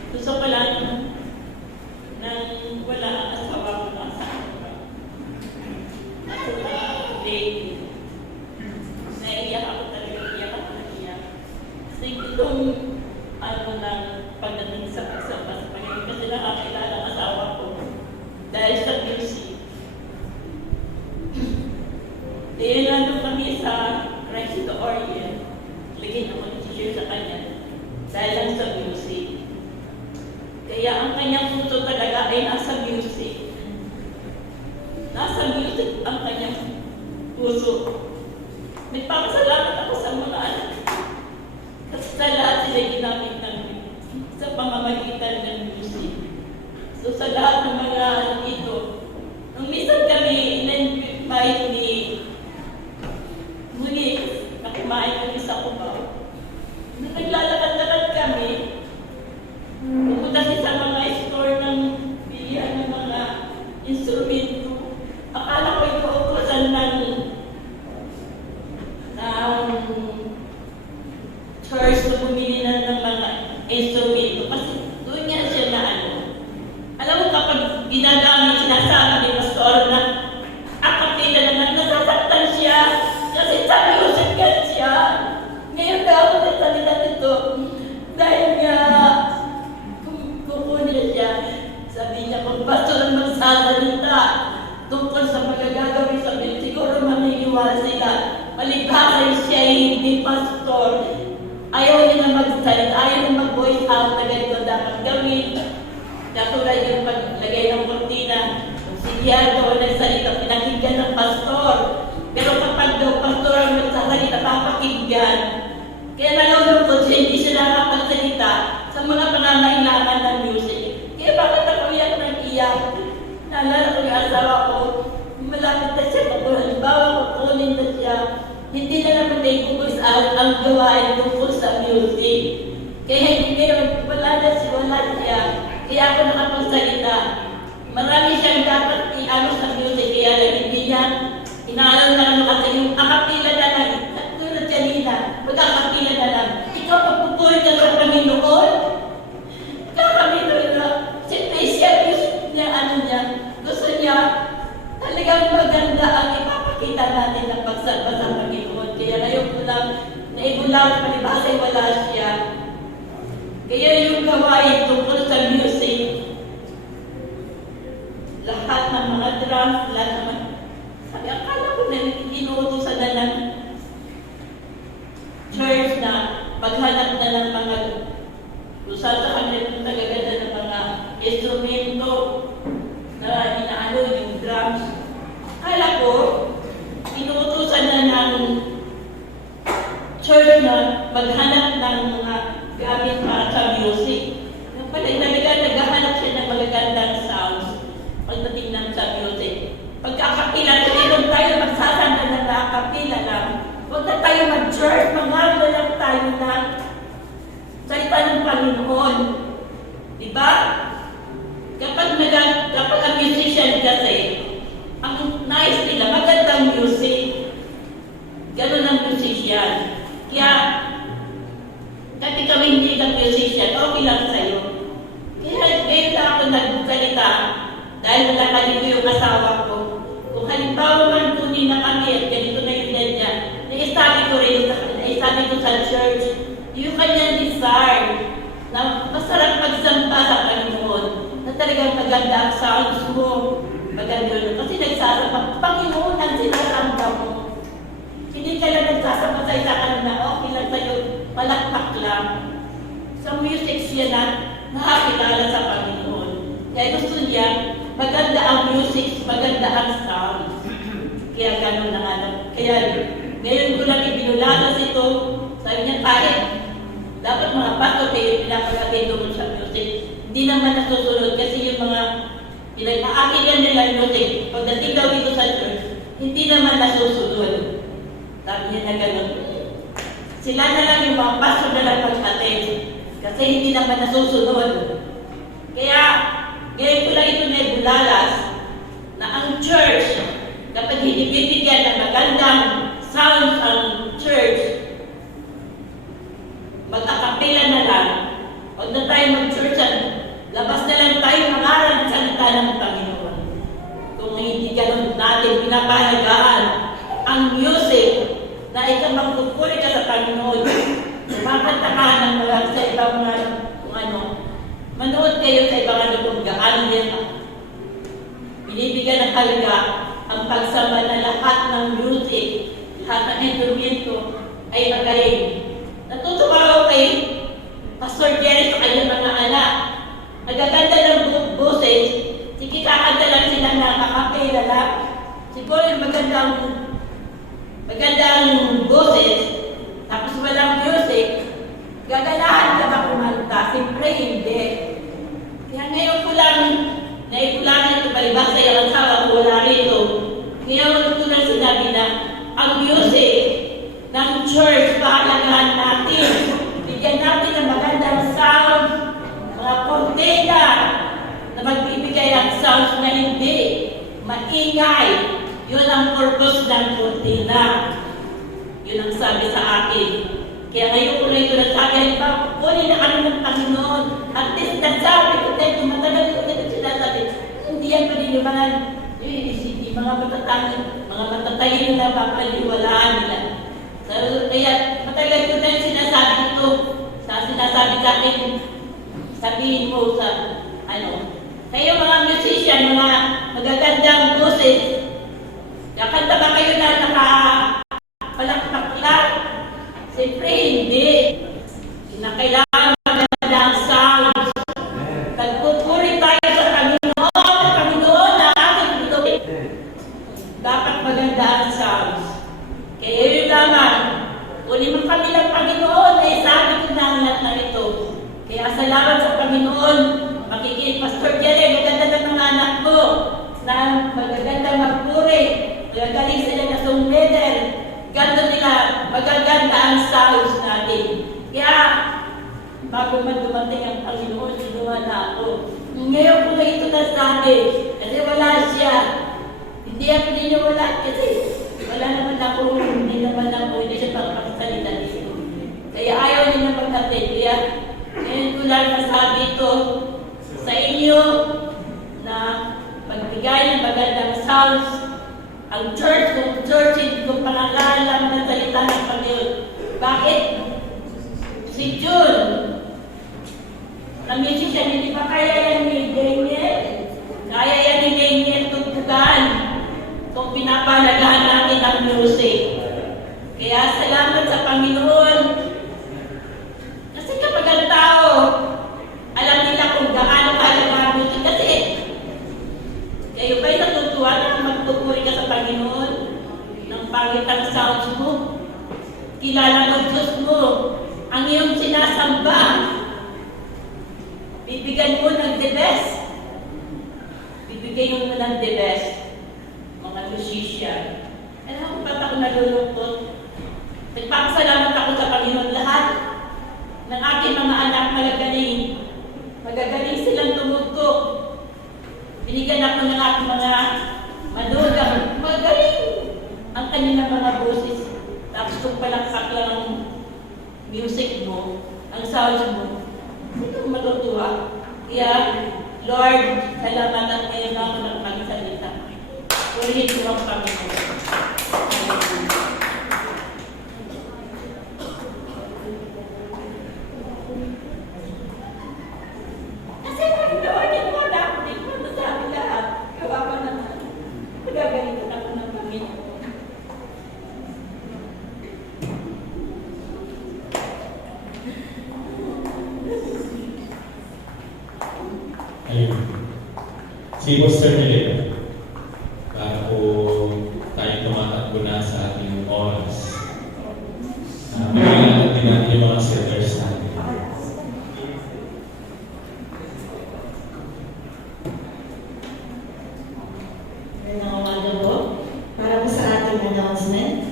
Gusto ko lang nang wala ang asawa ko na sa akin. Ako na lady. Naiiyak ako talaga, iyak ako na iyak. Kasi itong ng pagdating sa pagsama sa Panginoon kasi nakakilala ang asawa ko dahil sa music. Dahil nandun kami sa Christ the Orient, lagyan ako ng t-shirt sa kanya dahil lang sa music. Kaya ang kanyang puso talaga ay nasa music. Nasa music ang kanyang puso. Nagpapasalamat ako sa mga anak. Kasi sa lahat sila ginamit ng sa pamamagitan ng music. So sa lahat ng mga ito, nung minsan kami in-invite ni Monique na kumain kami sa Cubao. Nung naglalakad-lakad kami, pumunta siya sa mga store ng bilihan ng mga instrumento. Akala ko ito utusan ng church na bumili na ng mga instrumento. Kasi doon nga siya na alam mo kapag ginagamit, sinasama ni Pastor na akapila na nasasaktan siya kasi sa music ka siya. Ngayon ka ako nagsalita nito dahil nga kukunin siya. Sabi niya, kung pastor ang magsasalita tungkol sa mga gagawin sa Biblia, siguro maniniwala sila. Malibhasa siya hindi pastor. Ayaw niya na magsalita, ayaw na mag-voice out na ganito dapat gawin. Katulad yung paglagay ng kortina, kung si Diego nagsalita, pinakinggan ng pastor. Pero kapag daw pastor ang magsasalita, papakinggan. Kaya nalulungkot siya, hindi siya nakapagsalita sa mga pangangailangan ng music. Kaya bakit ako iyak ng iyak? Naalala ko yung asawa ko, malapit na siya ako, halimbawa kukunin na siya, hindi na naman tayo kukulis out ang gawain tungkol sa music. Kaya hindi wala na siya. Kaya ako nakapagsalita. Marami siyang dapat i-ano sa music, kaya lang hindi niya inaalam na ano kasi yung akapila na lang, tulad siya nila, magkakapila na lang. Ikaw pagpupuri ka sa Panginoon, kakamito na, siyempre siya gusto niya, talagang maganda ang ipapakita natin ng pagsamba sa Panginoon. Kaya ngayon ko lang, naibulan palibasa wala siya. Kaya yung gawain tungkol sa music, lahat ng mga drums, lahat naman, sabi, akala ko na inuutosan na ng church na maghanap na ng mga kung saan sa kanila kung tagaganda ng mga instrumento na inaano yung drums. Akala ko, inuutosan na ng church na maghanap ng mga gamit para sa music. Yung pala, naghahanap siya ng magagandang sounds pagdating ng sa music. Pagkakapila, doon tayo magsasanda ng nakakapila lang. Huwag na tayo mag-church, mangawa lang tayo ng salita ng Panginoon. Diba? Kapag ang musician kasi, ang nice nila, magandang music. Ganun ang musician. Kaya, kasi kami hindi ng musician, okay lang sa'yo. Kaya ngayon na ako nagsalita, dahil nakaligo yung asawa ko. Kung halimbawa man kunin na kami at ganito na yung ganyan, naisabi ko rin, naisabi ko sa church, yung kanyang desire, na masarap magsamba sa Panginoon, na talagang maganda ang sounds mo, maganda yun. Kasi nagsasama, Panginoon ang sinasamba mo. Hindi ka lang nagsasama sa isa kanina, okay lang sa'yo, palakpak lang. Sa music siya na nakakilala sa Panginoon. Kaya gusto niya, maganda ang music, maganda ang sound. Kaya gano'n na nga lang. Kaya ngayon ko lang ibinulalas ito, sabi niya, kahit dapat mga pastor kayo pinapalagay doon sa music. Hindi naman nasusunod kasi yung mga pinag-aakilan nila music, pagdating daw dito sa church, hindi naman nasusunod. Sabi niya na gano'n. Sila na lang yung mga pastor na lang pag-attend kasi hindi naman nasusunod. Kaya, ngayon ko lang ito na ibulalas na ang church, kapag hinibibigyan ng magandang sound ang church, magkakapila na lang. Huwag na tayo mag-church, labas na lang tayo mangaral ng salita ng Panginoon. Kung hindi ganun natin pinapahalagaan ang music na ikaw magpupuri ka sa Panginoon, makakanta ka ng mga sa ibang mga kung ano, manood kayo sa ibang ano kung gaano yan. Binibigyan ng halaga ang pagsama na lahat ng music, lahat ng instrumento ay magaling. Natutuwa ako kay Pastor Jerry sa kanyang mga anak. Nagaganda ng boses, sige kakanta lang sila na makapila lang. Siguro yung magandang boses, tapos walang music, gaganahan ka ba kumanta? Siyempre hindi. Kaya ngayon ko lang, naikulangan ito palibasa yung asawa ko, wala rito. Kaya ko lang sinabi na, ang music ng church, pahalagahan natin. Bigyan natin ng magandang sound, mga kortena na magbibigay ng sounds na hindi maingay. Yun ang purpose ng kortina. Yun ang sabi sa akin. Kaya ngayon ko na ito nasabi, kunin na kami ng Panginoon. At least nasabi ko tayo, matagal ko na ito sinasabi. Hindi yan paniniwalaan. Yung mga matatayin na papaniwalaan nila. So, kaya matagal ko na sinasabi ito. Sinasabi sa akin, sabihin mo sa ano. Kayo mga musician, mga magagandang boses, kakanta ba kayo na nakapalakpak lang? Siyempre hindi. Kailangan maganda ang sounds. Pagpupuri tayo sa Panginoon na ating tutuloy. Dapat maganda ang sounds. Kaya yun naman, kunin mo kami ng Panginoon, eh sabi ko na ang lahat na ito. Kaya salamat sa Panginoon, makikita, Pastor Jerry, maganda ng mga anak mo, na magaganda magpuri, magagaling sila na songwriter, ganda nila, magaganda ang sounds natin. Kaya, bago man dumating ang Panginoon, sinuha na ako. Ngayon ko na ito nasabi, kasi wala siya. Hindi ako niniwala kasi wala naman ako, hindi siya pagpagsalita dito. Kaya ayaw niya na magkatid. Kaya ngayon ko lang nasabi ito sa inyo na magbigay ng magandang sounds ang church, kung pangalan ng salita ng Panginoon. Bakit? Si June, ang musician, hindi pa kaya yan ni Daniel? Kaya yan ni Daniel tugtugan kung pinapalagahan natin ang music. Kaya salamat sa Panginoon. Kasi kapag ang tao, alam nila kung gaano kahalaga ang music. Kasi, kayo ba'y natutuwa na magpupuri ka sa Panginoon ng pangit ang sounds mo? kilala mo Diyos mo, ang iyong sinasamba, bibigyan mo ng the best. Bibigyan mo ng the best, mga musician. Alam mo, ba't ako nalulungkot? Nagpapasalamat ako sa Panginoon lahat ng aking mga anak magagaling. Magagaling silang tumugtog. Binigyan ako ng aking mga manugang. Magaling ang kanilang mga boses. Tapos kung palaksak lang ang music mo, ang sound mo, hindi ka matutuwa. Kaya, Lord, salamat at ngayon ako ng pagsalita. Purihin mo ang Panginoon. Kasi pagdawanin mo na, hindi mo nasabi lahat. Kawawa naman. Magagalitan ako ng Panginoon. Ayun. Si Pastor Miguel, para po tayo tumatakbo na sa ating oras. Bigyan din natin yung mga sitters natin. Magandang umaga po. Para po sa ating announcement,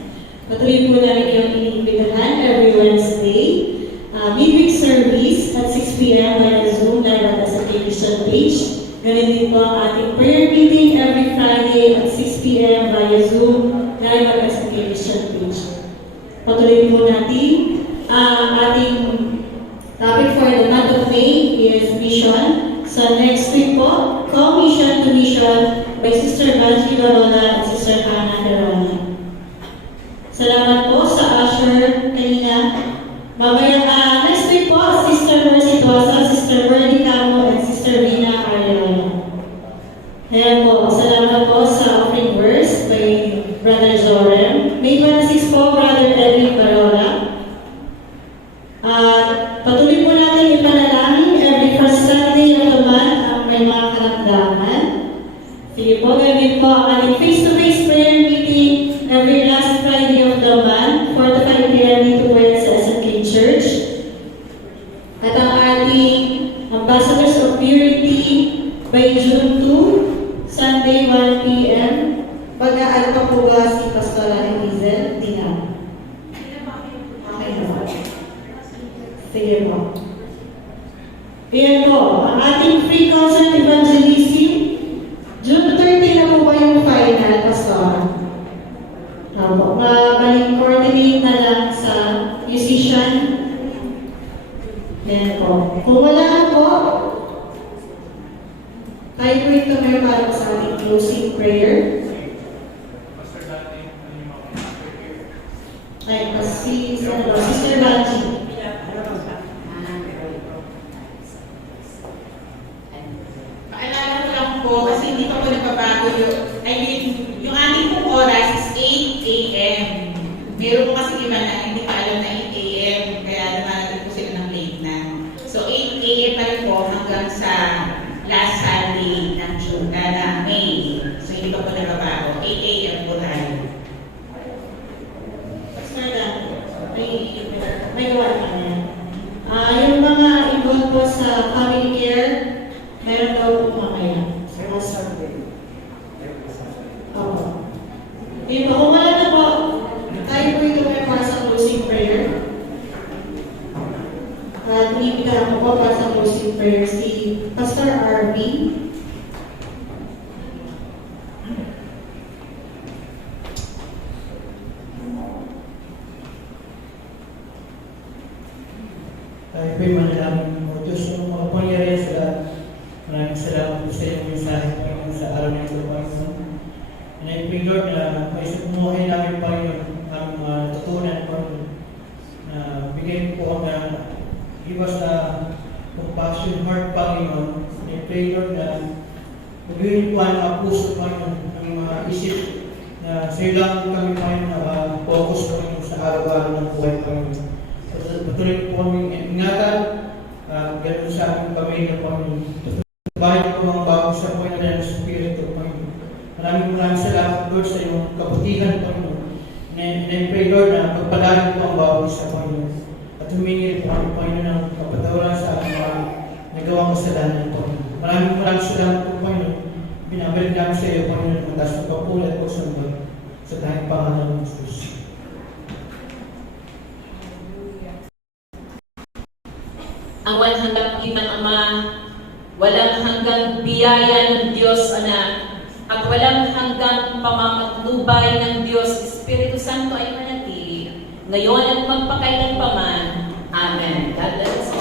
patuloy po namin yung iniimbitahan every Wednesday. Midweek service at 6 p.m. via Zoom live at sa Christian page. Ganun din po ang ating prayer meeting every Friday at 6 p.m. via Zoom live at sa Christian page. Patuloy po natin ang ating topic for the month of May is mission. So next week po, Commission to Mission by Sister Banji Barola at Sister Hannah Verona. Salamat po sa usher kanina. Mamaya, next week po, Sister Mercy Tuasa, Sister Bernie Camo, and Sister Rina Arellano. Ayan po, salamat po sa offering verse by Brother Zorem. May 26 po, Brother Edwin Barola. Patuloy po natin ipanalangin every first Sunday of the month ang may mga karamdaman. Sige po, gawin po ang ating face-to-face prayer meeting every last Friday of the month, 4 to 5 p.m. dito po sa SNK Church. At ang ating Ambassadors of Purity by June 2, Sunday 1 p.m. Pag-aaral pa po ba si Pastora Elizel? Di na. Okay na po. Sige po. Ayan po, ang ating free concert evangelism, June 30 na po ba yung final, Pastor? Opo, balik-coordinate na lang sa musician. Ayan po. Kung wala na po, tayo po ito ngayon para sa ating closing prayer. Ay, kasi Sister Banji. Paalala ko lang po, kasi hindi pa po nagbabago yung ating pong oras is 8 a.m. Meron po kasi iba na hindi pa alam na 8 a.m. Kaya naman po sila ng late na. So 8 a.m. pa rin po hanggang sa last Sunday ng June, na May. So hindi pa po nagbabago. 8 a.m. po tayo. Pastor Dan, may gawa ka na. Yung mga involved po sa family care, meron daw po mamaya. Opo. Yun po, kung wala na po, tayo po ito may para sa closing prayer. At inibigyan ko po para sa closing prayer si Pastor RB. Tayo po'y manalangin mo. Diyos, ang mga pangyarihan sa lahat. Maraming salamat po sa iyong mensahe, Panginoon, sa araw na ito, Panginoon. And I pray, Lord, na may sa pumuhay namin, Panginoon, ang natutunan, Panginoon, na bigay po ang give us a compassion heart, Panginoon. And I pray, Lord, na magiging po ang puso, Panginoon, ang mga isip na sa iyo lang kami, Panginoon, focus, Panginoon, sa araw-araw ng buhay, Panginoon. Patuloy po kami ingatan, ganoon sa aming pamilya, Panginoon. Bahay po mga bago sa buhay na ng Espiritu, Panginoon. Maraming salamat, Lord, sa iyong kabutihan, Panginoon. And I pray, Lord, na pagpalain po ang bawat isa, Panginoon. At humingi po kami, Panginoon, ng kapatawaran sa aming mga nagawang kasalanan, Panginoon. Maraming salamat po, Panginoon. Binabalik namin sa iyo, Panginoon, ang taas ng papula at pagsamba sa tayong pangalan ng Jesus. Ang walang hanggang ng Ama, walang hanggang biyaya ng Diyos Anak, at walang hanggang pamamatnubay ng Diyos Espiritu Santo ay manatili, ngayon at magpakailanpaman. Amen. God bless.